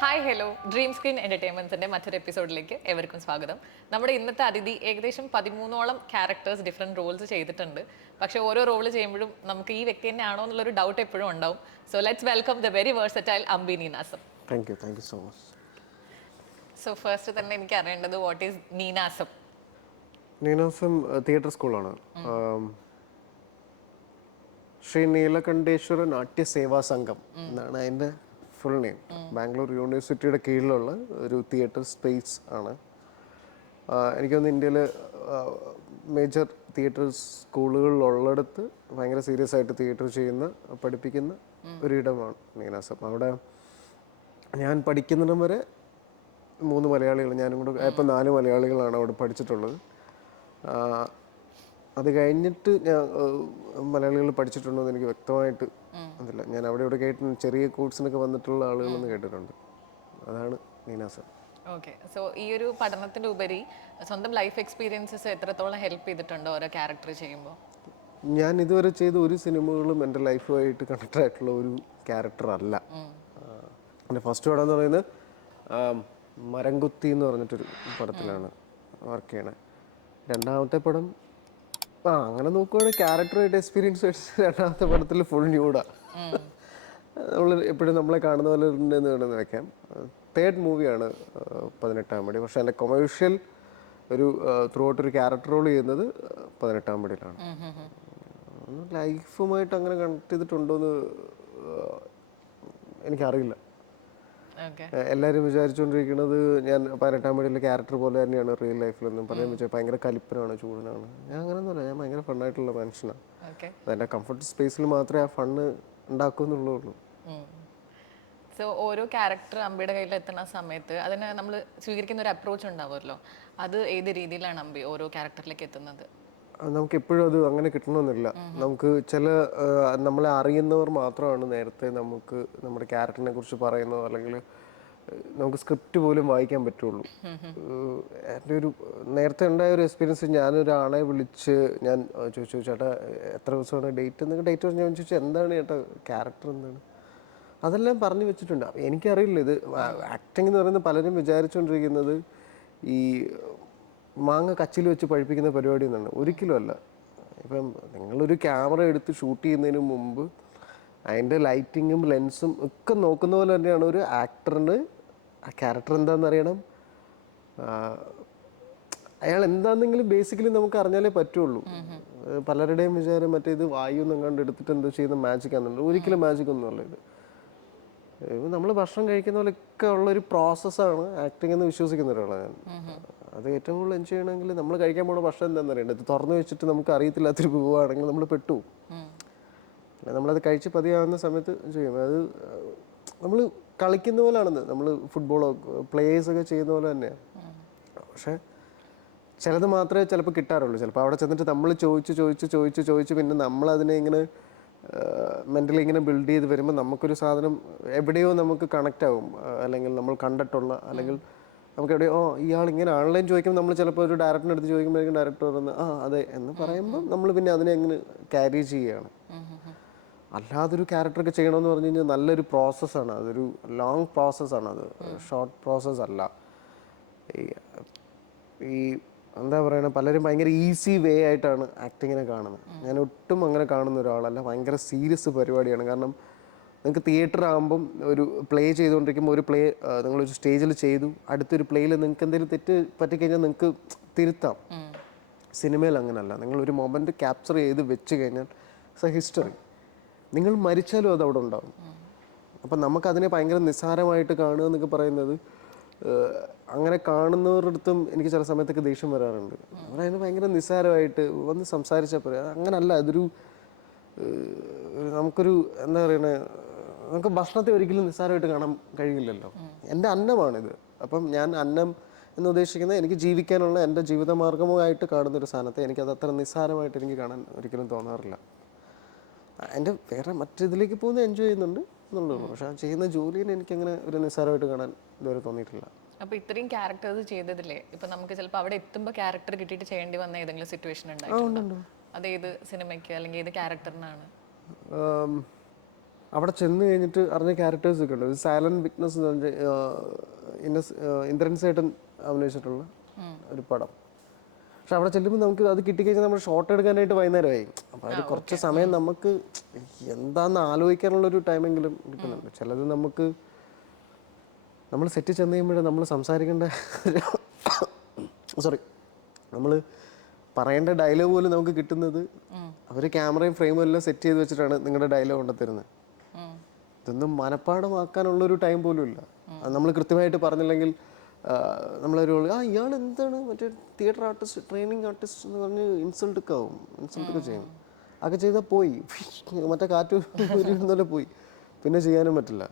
Hi hello dream screen എൻ്റർടൈൻമെൻറ്റ്സിൻ്റെ മറ്റൊരു എപ്പിസോഡിലേക്ക് എവർക്കും സ്വാഗതം. നമ്മുടെ ഇന്നത്തെ അതിഥി ഏകദേശം 13ഓളം ക്യാരക്ടേഴ്സ് ഡിഫറെൻറ്റ് റോൾസ് ചെയ്തിട്ടുണ്ട്. പക്ഷേ ഓരോ റോള് ചെയ്യുമ്പോഴും നമുക്ക് ഈ വ്യക്തി തന്നെയാണോ എന്നുള്ളൊരു ഡൗട്ട് എപ്പോഴും ഉണ്ടാവും. So let's welcome the very versatile Ambi Ninasam. Thank you so much. So first തന്നെ എനിക്ക് അറിയേണ്ടത് what is Ninasam? Ninasam theatre സ്കൂളാണ്. ശ്രീ നീലകണ്ഠേശ്വര നാട്യ സേവാ സംഘം എന്നാണ് അതിൻ്റെ ഫുൾ നെയിം. ബാംഗ്ലൂർ യൂണിവേഴ്സിറ്റിയുടെ കീഴിലുള്ള ഒരു തിയേറ്റർ സ്പേസ് ആണ്. എനിക്കൊന്ന് ഇന്ത്യയിൽ മേജർ തിയേറ്റർ സ്കൂളുകളിലുള്ളിടത്ത് ഭയങ്കര സീരിയസ് ആയിട്ട് തിയേറ്റർ ചെയ്യുന്ന പഠിപ്പിക്കുന്ന ഒരിടമാണ് നീനാസം. അവിടെ ഞാൻ പഠിക്കുന്നിടം വരെ 3 മലയാളികൾ, ഞാനും കൂടെ ഇപ്പം 4 മലയാളികളാണ് അവിടെ പഠിച്ചിട്ടുള്ളത്. അത് കഴിഞ്ഞിട്ട് ഞാൻ മലയാളികൾ പഠിച്ചിട്ടുണ്ടോ എന്ന് എനിക്ക് വ്യക്തമായിട്ട് അതില്ല. ഞാൻ അവിടെ ഇവിടെ കേട്ടിട്ടുണ്ട്, ചെറിയ കോഴ്സിനൊക്കെ വന്നിട്ടുള്ള ആളുകളെന്ന് കേട്ടിട്ടുണ്ട്. അതാണ് നീനാസം. ഓക്കെ, സോ ഈ ഒരു പഠനത്തിൻ്റെ ഉപരി സ്വന്തം ലൈഫ് എക്സ്പീരിയൻസസ് എത്രത്തോളം ഹെൽപ്പ് ചെയ്തിട്ടുണ്ടോ ഓരോ ക്യാരക്ടർ ചെയ്യുമ്പോൾ? ഞാൻ ഇതുവരെ ചെയ്ത ഒരു സിനിമകളും എൻ്റെ ലൈഫുമായിട്ട് കണക്റ്റഡ് ആയിട്ടുള്ള ഒരു ക്യാരക്ടർ അല്ല. എൻ്റെ ഫസ്റ്റ് പടം എന്ന് പറയുന്നത് മരംകുത്തി എന്ന് പറഞ്ഞിട്ടൊരു പടത്തിലാണ് വർക്ക് ചെയ്യണത്. രണ്ടാമത്തെ പടം അങ്ങനെ നോക്കുവാണെങ്കിൽ ക്യാരക്ടറായിട്ട് എക്സ്പീരിയൻസ് വെച്ച് രണ്ടാമത്തെ പടത്തിൽ ഫുൾ ന്യൂഡാണ്. നമ്മൾ എപ്പോഴും നമ്മളെ കാണുന്ന പോലെ ഉണ്ടെന്ന് വേണമെന്ന് വെക്കാം. തേർഡ് മൂവിയാണ് 18-ാം പടി. പക്ഷെ എൻ്റെ കൊമേഴ്ഷ്യൽ ഒരു ത്രൂ ഔട്ട് ഒരു ക്യാരക്ടർ റോൾ ചെയ്യുന്നത് 18-ാം പടിയിലാണ്. ലൈഫുമായിട്ട് അങ്ങനെ കണക്ട് ചെയ്തിട്ടുണ്ടോയെന്ന് എനിക്കറിയില്ല. എല്ലാവരും വിചാരിച്ചുകൊണ്ടിരിക്കുന്നത് ഞാൻ 18-ാം പടിയിലെ ക്യാരക്ടർ പോലെ തന്നെയാണ് റിയൽ ലൈഫിലൊന്നും പറയാൻ വെച്ചാൽ ഭയങ്കര കലിപ്പനാണ്, ചൂടനാണ്. ഞാൻ അങ്ങനെയൊന്നുമല്ല, ഞാൻ ഭയങ്കര ഫണ്ണായിട്ടുള്ള മനുഷ്യനാണ്. അതെൻ്റെ കംഫർട്ട് സ്പേസിൽ മാത്രമേ ആ ഫണ്ണ് ഉണ്ടാക്കൂ എന്നുള്ളൂ. സോ ഓരോ ക്യാരക്ടർ അമ്പിയുടെ കയ്യിൽ എത്തുന്ന സമയത്ത് അതിന് നമ്മൾ സ്വീകരിക്കുന്ന ഒരു അപ്രോച്ച് ഉണ്ടാവുമല്ലോ, അത് ഏത് രീതിയിലാണ് അമ്പി ഓരോ ക്യാരക്ടറിലേക്ക് എത്തുന്നത്? നമുക്ക് എപ്പോഴും അത് അങ്ങനെ കിട്ടണമെന്നില്ല. നമുക്ക് ചില നമ്മളെ അറിയുന്നവർ മാത്രമാണ് നേരത്തെ നമുക്ക് നമ്മുടെ ക്യാരക്ടറിനെ കുറിച്ച് പറയുന്നത്, അല്ലെങ്കിൽ നമുക്ക് സ്ക്രിപ്റ്റ് പോലും വായിക്കാൻ പറ്റുള്ളൂ. എൻ്റെ ഒരു നേരത്തെ ഉണ്ടായ ഒരു എക്സ്പീരിയൻസ്, ഞാനൊരാളെ വിളിച്ച് ഞാൻ ചോദിച്ചു, ചേട്ടാ എത്ര ദിവസമാണ് ഡേറ്റ് എന്നൊക്കെ ഡേറ്റ് പറഞ്ഞ് ഞാൻ ചോദിച്ചു, എന്താണ് ചേട്ടാ ക്യാരക്ടർ എന്താണ്, അതെല്ലാം പറഞ്ഞു വെച്ചിട്ടുണ്ട്. എനിക്കറിയില്ല, ഇത് ആക്ടിങ് എന്ന് പറയുന്നത് പലരും വിചാരിച്ചുകൊണ്ടിരിക്കുന്നത് ഈ മാങ്ങ കച്ചിൽ വെച്ച് പഴിപ്പിക്കുന്ന പരിപാടി എന്നാണ്. ഒരിക്കലും അല്ല. ഇപ്പം നിങ്ങളൊരു ക്യാമറ എടുത്ത് ഷൂട്ട് ചെയ്യുന്നതിന് മുമ്പ് അതിൻ്റെ ലൈറ്റിങ്ങും ലെൻസും ഒക്കെ നോക്കുന്ന പോലെ തന്നെയാണ് ഒരു ആക്ടറിന് ആ ക്യാരക്ടർ എന്താണെന്ന് അറിയണം, അയാൾ എന്താണെന്നെങ്കിലും ബേസിക്കലി നമുക്ക് അറിഞ്ഞാലേ പറ്റുള്ളൂ. പലരുടെയും വിചാരം മറ്റേ ഇത് വായു എന്നെങ്ങാണ്ട് എടുത്തിട്ട് എന്തോ ചെയ്യുന്ന മാജിക് ആണെന്നുണ്ട്. ഒരിക്കലും മാജിക് ഒന്നുമല്ല ഇത്. നമ്മൾ ഭക്ഷണം കഴിക്കുന്ന പോലെയൊക്കെ ഉള്ളൊരു പ്രോസസ്സാണ് ആക്ടിങ് എന്ന് വിശ്വസിക്കുന്ന ഒരാളാണ് ഞാൻ. അത് ഏറ്റവും കൂടുതൽ എൻജോയ് ചെയ്യണമെങ്കിൽ നമ്മൾ കഴിക്കാൻ പോകുന്ന ഭക്ഷണം എന്താണെന്ന് അറിയേണ്ടത്. തുറന്നു വെച്ചിട്ട് നമുക്ക് അറിയത്തില്ലാത്തൊരു പോവുകയാണെങ്കിൽ നമ്മൾ പെട്ടുപോകും. നമ്മളത് കഴിച്ച് പതിയാവുന്ന സമയത്ത് ചെയ്യും. അത് നമ്മൾ കളിക്കുന്ന പോലെയാണെന്ന്, നമ്മൾ ഫുട്ബോളോ പ്ലേയേഴ്സൊക്കെ ചെയ്യുന്ന പോലെ തന്നെയാണ്. പക്ഷേ ചിലത് മാത്രമേ ചിലപ്പോൾ കിട്ടാറുള്ളൂ. ചിലപ്പോൾ അവിടെ ചെന്നിട്ട് നമ്മൾ ചോദിച്ച് പിന്നെ നമ്മളതിനെ ഇങ്ങനെ മെൻ്റലി ഇങ്ങനെ ബിൽഡ് ചെയ്ത് വരുമ്പോൾ നമുക്കൊരു സാധനം എവിടെയോ നമുക്ക് കണക്റ്റ് ആവും. അല്ലെങ്കിൽ നമ്മൾ കണ്ടിട്ടുള്ള, അല്ലെങ്കിൽ നമുക്ക് എവിടെയോ ഇയാൾ ഇങ്ങനെ ഓൺലൈൻ ചോദിക്കുമ്പോൾ നമ്മൾ ചിലപ്പോൾ ഒരു ഡയറക്ടറിൻ്റെ അടുത്ത് ചോദിക്കുമ്പോഴേക്കും ഡയറക്ടർ പറയുന്നത് അതെ എന്ന് പറയുമ്പോൾ നമ്മൾ പിന്നെ അതിനെ അങ്ങനെ ക്യാരി ചെയ്യുകയാണ്. അല്ലാതൊരു ക്യാരക്ടറൊക്കെ ചെയ്യണമെന്ന് പറഞ്ഞു കഴിഞ്ഞാൽ നല്ലൊരു പ്രോസസ്സാണ്, അതൊരു ലോങ് പ്രോസസ്സാണ്, അത് ഷോർട്ട് പ്രോസസ്സ് അല്ല. ഈ എന്താ പറയുക, പലരും ഭയങ്കര ഈസി വേ ആയിട്ടാണ് ആക്ടിങ്ങിനെ കാണുന്നത്. ഞാൻ ഒട്ടും അങ്ങനെ കാണുന്ന ഒരാളല്ല. ഭയങ്കര സീരിയസ് പരിപാടിയാണ്. കാരണം നിങ്ങൾക്ക് തിയേറ്റർ ആകുമ്പം ഒരു പ്ലേ ചെയ്തുകൊണ്ടിരിക്കുമ്പോൾ ഒരു പ്ലേ നിങ്ങളൊരു സ്റ്റേജിൽ ചെയ്തു, അടുത്തൊരു പ്ലേയിൽ നിങ്ങൾക്ക് എന്തെങ്കിലും തെറ്റ് പറ്റിക്കഴിഞ്ഞാൽ നിങ്ങൾക്ക് തിരുത്താം. സിനിമയിൽ അങ്ങനെയല്ല. നിങ്ങളൊരു മൊമെൻറ്റ് ക്യാപ്ചർ ചെയ്ത് വെച്ച് കഴിഞ്ഞാൽ ഇറ്റ്സ് എ ഹിസ്റ്ററി. നിങ്ങൾ മരിച്ചാലും അത് അവിടെ ഉണ്ടാകും. അപ്പം നമുക്കതിനെ ഭയങ്കര നിസ്സാരമായിട്ട് കാണുക എന്നൊക്കെ പറയുന്നത്, അങ്ങനെ കാണുന്നവരുടെ അടുത്തും എനിക്ക് ചില സമയത്തൊക്കെ ദേഷ്യം വരാറുണ്ട്. അവരതിന് ഭയങ്കര നിസ്സാരമായിട്ട് വന്ന് സംസാരിച്ചാൽ പോരാ. അങ്ങനല്ല, അതൊരു നമുക്കൊരു എന്താ പറയണേ, നമുക്ക് ഭക്ഷണത്തെ ഒരിക്കലും നിസ്സാരമായിട്ട് കാണാൻ കഴിയില്ലല്ലോ. എൻ്റെ അന്നമാണിത്. അപ്പം ഞാൻ അന്നം എന്ന് ഉദ്ദേശിക്കുന്നത് എനിക്ക് ജീവിക്കാനുള്ള എൻ്റെ ജീവിതമാർഗമായിട്ട് കാണുന്നൊരു സാധനത്തെ എനിക്കത് അത്ര നിസ്സാരമായിട്ട് എനിക്ക് കാണാൻ ഒരിക്കലും തോന്നാറില്ല. എൻ്റെ വേറെ മറ്റിതിലേക്ക് പോകുന്നത് എൻജോയ് ചെയ്യുന്നുണ്ട് എന്നുള്ളൂ. പക്ഷെ ആ ചെയ്യുന്ന ജോലിനെ എനിക്കങ്ങനെ ഒരു നിസ്സാരമായിട്ട് കാണാൻ ഇതുവരെ തോന്നിയിട്ടില്ല. അപ്പോൾ ഇത്രയും ക്യാരക്ടേഴ്സ് ചെയ്തതില്ലേ, ഇപ്പം നമുക്ക് ചിലപ്പോൾ അവിടെ എത്തുമ്പോൾ ക്യാരക്ടർ കിട്ടിയിട്ട് ചെയ്യേണ്ടി വന്ന ഏതെങ്കിലും സിറ്റുവേഷൻ ഉണ്ടായിട്ടുണ്ടോ? അതേത് സിനിമയ്ക്ക് അല്ലെങ്കിൽ ഏത് ക്യാരക്ടറിനാണ്? അവിടെ ചെന്ന് കഴിഞ്ഞിട്ട് അറിഞ്ഞ ക്യാരക്ടേഴ്സ് ഒക്കെ ഉണ്ട്. ഒരു സൈലന്റ് വിറ്റ്നസ് എന്ന് പറഞ്ഞ ഇന്ദ്രൻ സേട്ടൻ അഭിനയിച്ചിട്ടുള്ള ഒരു പടം. പക്ഷെ അവിടെ ചെല്ലുമ്പോൾ നമുക്ക് അത് കിട്ടിക്കഴിഞ്ഞാൽ നമ്മൾ ഷോട്ട് എടുക്കാനായിട്ട് വൈകുന്നേരമായി. അപ്പോൾ അതിൽ കുറച്ച് സമയം നമുക്ക് എന്താണെന്ന് ആലോചിക്കാനുള്ളൊരു ടൈമെങ്കിലും കിട്ടുന്നുണ്ട്. ചിലത് നമ്മൾ സെറ്റ് ചെന്ന് കഴിയുമ്പോഴേ നമ്മൾ സംസാരിക്കേണ്ട സോറി നമ്മൾ പറയേണ്ട ഡയലോഗ് പോലും നമുക്ക് കിട്ടുന്നത് അവർ ക്യാമറയും ഫ്രെയിമും എല്ലാം സെറ്റ് ചെയ്ത് വെച്ചിട്ടാണ് നിങ്ങളുടെ ഡയലോഗ് കൊണ്ടുത്തരുന്നത്. ഇതൊന്നും മനഃപ്പാടമാക്കാനുള്ളൊരു ടൈം പോലും ഇല്ല. അത് നമ്മൾ കൃത്യമായിട്ട് പറഞ്ഞില്ലെങ്കിൽ നമ്മളൊരു ഇയാൾ എന്താണ് മറ്റേ തിയേറ്റർ ആർട്ടിസ്റ്റ് ട്രെയിനിങ് ആർട്ടിസ്റ്റ് എന്ന് പറഞ്ഞ് ഇൻസൾട്ടൊക്കെ ചെയ്യും. അതൊക്കെ ചെയ്താൽ പോയി, മറ്റേ കാറ്റ് പോലെ പോയി, പിന്നെ ചെയ്യാനും പറ്റില്ല.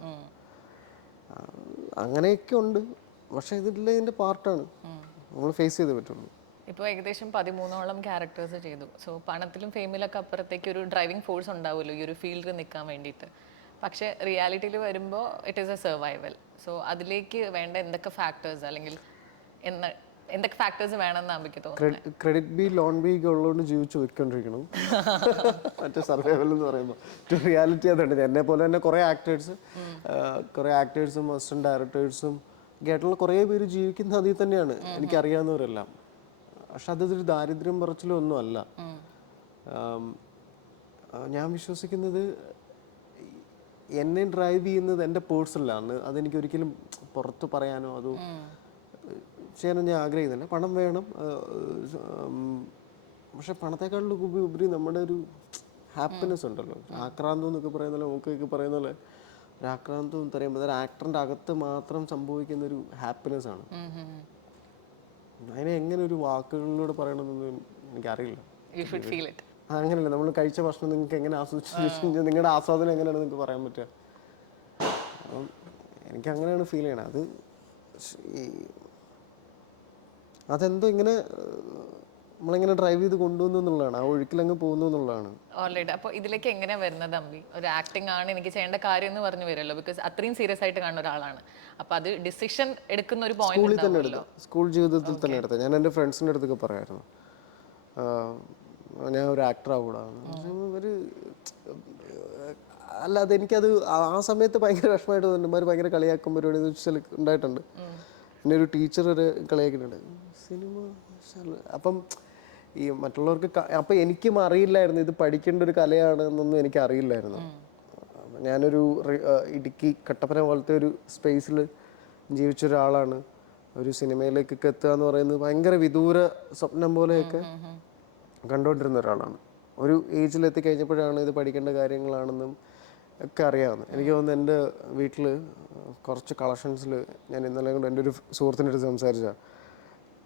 അങ്ങനെയൊക്കെ ഉണ്ട്. പക്ഷെ ഇതിൻ്റെ പാർട്ടാണ്, നമ്മൾ ഫേസ് ചെയ്തേ പറ്റുള്ളൂ. ഇപ്പോൾ ഏകദേശം 13ഓളം ക്യാരക്ടേഴ്സ് ചെയ്തു. സോ പണത്തിലും ഫെയിമിലൊക്കെ അപ്പുറത്തേക്ക് ഒരു ഡ്രൈവിംഗ് ഫോഴ്സ് ഉണ്ടാവുമല്ലോ ഈ ഒരു ഫീൽഡിൽ നിൽക്കാൻ വേണ്ടിയിട്ട്. പക്ഷേ റിയാലിറ്റിയിൽ വരുമ്പോൾ it is A survival. So അതിലേക്ക് വേണ്ട എന്തൊക്കെ ഫാക്ടേഴ്സ് അല്ലെങ്കിൽ എന്തൊക്കെ ഫാക്ടേഴ്സ് വേണമെന്ന് എനിക്ക് തോന്നുന്നു. ക്രെഡിറ്റ് ബി ലോൺ ബി ഉള്ളതുകൊണ്ട് ജീവിച്ചു പോയിക്കൊണ്ടിരിക്കണം. മറ്റേ സർവൈവൽ എന്ന് പറയുമ്പോൾ റിയാലിറ്റി അതുണ്ട്. എന്നെ പോലെ തന്നെ കുറേ ആക്ടേഴ്സും അസിസ്റ്റന്റ് ഡയറക്ടേഴ്സും ആയിട്ടുള്ള കുറേ പേര് ജീവിക്കുന്ന അതിൽ തന്നെയാണ്, എനിക്കറിയാവുന്നവരെല്ലാം. പക്ഷെ അതൊരു ദാരിദ്ര്യം പറച്ചിലും ഒന്നും അല്ല. ഞാൻ വിശ്വസിക്കുന്നത് എന്നെ ഡ്രൈവ് ചെയ്യുന്നത് എൻ്റെ പേഴ്സണലാണ്. അതെനിക്കൊരിക്കലും പുറത്ത് പറയാനോ അതോ ചെയ്യാനോ ഞാൻ ആഗ്രഹിക്കുന്നില്ല. പണം വേണം, പക്ഷെ പണത്തെക്കാളും ഉപരി നമ്മുടെ ഒരു ഹാപ്പിനെസ് ഉണ്ടല്ലോ. ആക്രാന്തം എന്നൊക്കെ പറയുന്ന പോലെ, നമുക്കൊക്കെ പറയുന്ന പോലെ ഒരു ആക്രാന്തം എന്ന് പറയുമ്പോൾ ഒരു ആക്ടറിൻ്റെ അകത്ത് മാത്രം സംഭവിക്കുന്ന ഒരു ഹാപ്പിനെസ് ആണ്. അതിനെ എങ്ങനെ ഒരു വാക്കുകളിലൂടെ പറയണമെന്നൊന്നും എനിക്കറിയില്ല. അങ്ങനെയല്ല, നമ്മൾ കഴിച്ച ഭക്ഷണം നിങ്ങൾക്ക് എങ്ങനെ ആസ്വദിച്ചു, നിങ്ങളുടെ ആസ്വാദനം എങ്ങനെയാണ് നിങ്ങൾക്ക് പറയാൻ പറ്റുക? അപ്പം എനിക്ക് അങ്ങനെയാണ് ഫീൽ ചെയ്യണത്. അതെന്തോ ഇങ്ങനെ നമ്മളിങ്ങനെ ഡ്രൈവ് ചെയ്ത് കൊണ്ടുവന്നു എന്നുള്ളതാണ്, ആ ഒഴുക്കിലങ്ങ് പോകുന്നു എന്നുള്ളതാണ്. ഓൾറെഡി അപ്പോൾ ഇതിലേക്ക് എങ്ങനെ വരുന്നത് അമ്പി? ഒരു ആക്ടിംഗ് ആണ് എനിക്ക് ചെയ്യേണ്ട കാര്യം എന്ന് പറഞ്ഞു വരുമല്ലോ, ബിക്കോസ് അത്രയും സീരിയസ് ആയിട്ട് കാണുന്ന ഒരാളാണ്. അപ്പോൾ അത് ഡിസിഷൻ എടുക്കുന്ന ഒരു പോയിന്റ് തന്നെ എടുത്തു, സ്കൂൾ ജീവിതത്തിൽ തന്നെ എടുത്തത്. ഞാൻ എൻ്റെ ഫ്രണ്ട്സിൻ്റെ അടുത്തൊക്കെ പറയായിരുന്നു ഞാൻ ഒരു ആക്ടർ ആകൂടാന്ന്. ഒരു അല്ലാതെ എനിക്കത് ആ സമയത്ത് ഭയങ്കര വിഷമമായിട്ട് തോന്നുന്നുണ്ട്. ഭയങ്കര കളിയാക്കും പരിപാടി ഉണ്ടായിട്ടുണ്ട്. എന്നെ ഒരു ടീച്ചർ ഒരു കളിയാക്കിയിട്ടുണ്ട് സിനിമ. അപ്പം ഈ മറ്റുള്ളവർക്ക് അപ്പം എനിക്കും അറിയില്ലായിരുന്നു ഇത് പഠിക്കേണ്ട ഒരു കലയാണ് എന്നൊന്നും എനിക്ക് അറിയില്ലായിരുന്നു. ഞാനൊരു ഇടുക്കി കട്ടപ്പന പോലത്തെ ഒരു സ്പേസിൽ ജീവിച്ച ഒരാളാണ്. ഒരു സിനിമയിലേക്കൊക്കെ എത്തുക എന്ന് പറയുന്നത് ഭയങ്കര വിദൂര സ്വപ്നം പോലെയൊക്കെ കണ്ടുകൊണ്ടിരുന്ന ഒരാളാണ്. ഒരു ഏജിൽ എത്തിക്കഴിഞ്ഞപ്പോഴാണ് ഇത് പഠിക്കേണ്ട കാര്യങ്ങളാണെന്നും ഒക്കെ അറിയാവുന്നത്. എനിക്ക് തോന്നുന്നു എൻ്റെ വീട്ടിൽ കുറച്ച് കളക്ഷൻസിൽ ഞാൻ ഇന്നലെ കൊണ്ട് എൻ്റെ ഒരു സുഹൃത്തിൻ്റെ അടുത്ത് സംസാരിച്ച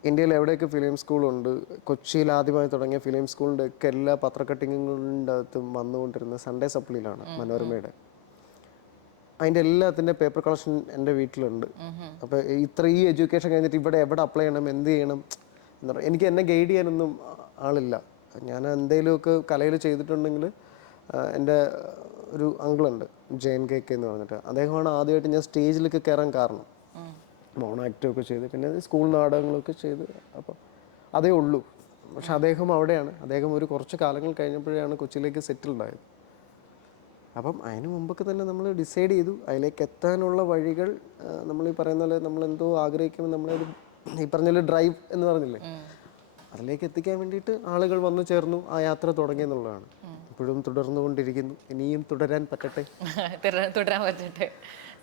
ഇന്ത്യയിൽ എവിടെയൊക്കെ ഫിലിം സ്കൂളുണ്ട്, കൊച്ചിയിൽ ആദ്യമായി തുടങ്ങിയ ഫിലിം സ്കൂളിൻ്റെ ഒക്കെ എല്ലാ പത്രക്കട്ടിങ്ങുകളുടെ അകത്തും വന്നുകൊണ്ടിരുന്ന സൺഡേ സപ്ലിയിലാണ് മനോരമയുടെ. അതിൻ്റെ എല്ലാത്തിൻ്റെ പേപ്പർ കളക്ഷൻ എൻ്റെ വീട്ടിലുണ്ട്. അപ്പോൾ ഈ എഡ്യൂക്കേഷൻ കഴിഞ്ഞിട്ട് ഇവിടെ എവിടെ അപ്ലൈ ചെയ്യണം, എന്ത് ചെയ്യണം എന്ന് പറഞ്ഞാൽ എനിക്ക് എന്നെ ഗൈഡ് ചെയ്യാനൊന്നും ആളില്ല. ഞാൻ എന്തെങ്കിലുമൊക്കെ കലയിൽ ചെയ്തിട്ടുണ്ടെങ്കിൽ എൻ്റെ ഒരു അങ്കിളുണ്ട് ജയൻ കെ എന്ന് പറഞ്ഞിട്ട്, അദ്ദേഹമാണ് ആദ്യമായിട്ട് ഞാൻ സ്റ്റേജിലൊക്കെ കയറാൻ കാരണം. മോണോ ആക്റ്റൊക്കെ ചെയ്ത് പിന്നെ സ്കൂൾ നാടകങ്ങളൊക്കെ ചെയ്ത്, അപ്പോൾ അതേ ഉള്ളൂ. പക്ഷെ അദ്ദേഹം അവിടെയാണ്. അദ്ദേഹം ഒരു കുറച്ച് കാലങ്ങൾ കഴിഞ്ഞപ്പോഴാണ് കൊച്ചിയിലേക്ക് സെറ്റിൽഡായത്. അപ്പം അതിന് മുമ്പൊക്കെ തന്നെ നമ്മൾ ഡിസൈഡ് ചെയ്തു അതിലേക്ക് എത്താനുള്ള വഴികൾ. നമ്മൾ ഈ പറയുന്ന പോലെ നമ്മളെന്തോ ആഗ്രഹിക്കുമ്പോൾ നമ്മളൊരു ഈ പറഞ്ഞ ഡ്രൈവ് എന്ന് പറഞ്ഞില്ലേ, അതിലേക്ക് എത്തിക്കാൻ വേണ്ടിയിട്ട് ആളുകൾ വന്നു ചേർന്നു, ആ യാത്ര തുടങ്ങി എന്നുള്ളതാണ്. ഇപ്പോഴും തുടർന്നുകൊണ്ടിരിക്കുന്നു, ഇനിയും തുടരാൻ പറ്റട്ടെ.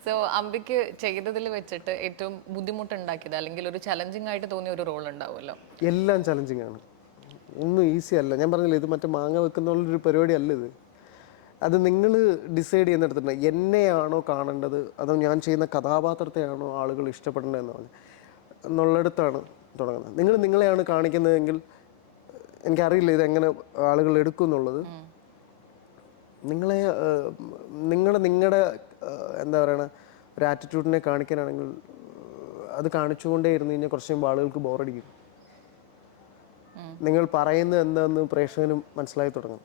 സോ അംബിക്ക് ചെയ്തതിൽ വെച്ചിട്ട് ഏറ്റവും ബുദ്ധിമുട്ടുണ്ടാക്കിയത് അല്ലെങ്കിൽ ഒരു ചലഞ്ചിങ് ആയിട്ട് തോന്നിയ ഒരു റോൾ ഉണ്ടാവുമല്ലോ? എല്ലാം ചലഞ്ചിങ് ആണ്, ഒന്നും ഈസി അല്ല. ഞാൻ പറഞ്ഞില്ലേ, ഇത് മറ്റേ മാങ്ങ വെക്കുന്നുള്ളൊരു പരിപാടി അല്ല ഇത്. അത് നിങ്ങൾ ഡിസൈഡ് ചെയ്യുന്നിടത്തുണ്ട് എന്നെയാണോ കാണേണ്ടത് അതോ ഞാൻ ചെയ്യുന്ന കഥാപാത്രത്തെയാണോ ആളുകൾ ഇഷ്ടപ്പെടേണ്ടതെന്ന് പറഞ്ഞു എന്നുള്ളിടത്താണ് തുടങ്ങുന്നത്. നിങ്ങൾ നിങ്ങളെയാണ് കാണിക്കുന്നതെങ്കിൽ എനിക്കറിയില്ല ഇതെങ്ങനെ ആളുകൾ എടുക്കും എന്നുള്ളത്. നിങ്ങളുടെ എന്താ പറയണ ഒരു ആറ്റിറ്റ്യൂഡിനെ കാണിക്കാനാണെങ്കിൽ അത് കാണിച്ചുകൊണ്ടേ ഇരുന്ന് കഴിഞ്ഞാൽ കുറച്ച് കഴിയുമ്പോൾ ആളുകൾക്ക് ബോറടിക്കും. നിങ്ങൾ പറയുന്നത് എന്താണെന്ന് പ്രേക്ഷകനും മനസ്സിലായി തുടങ്ങും.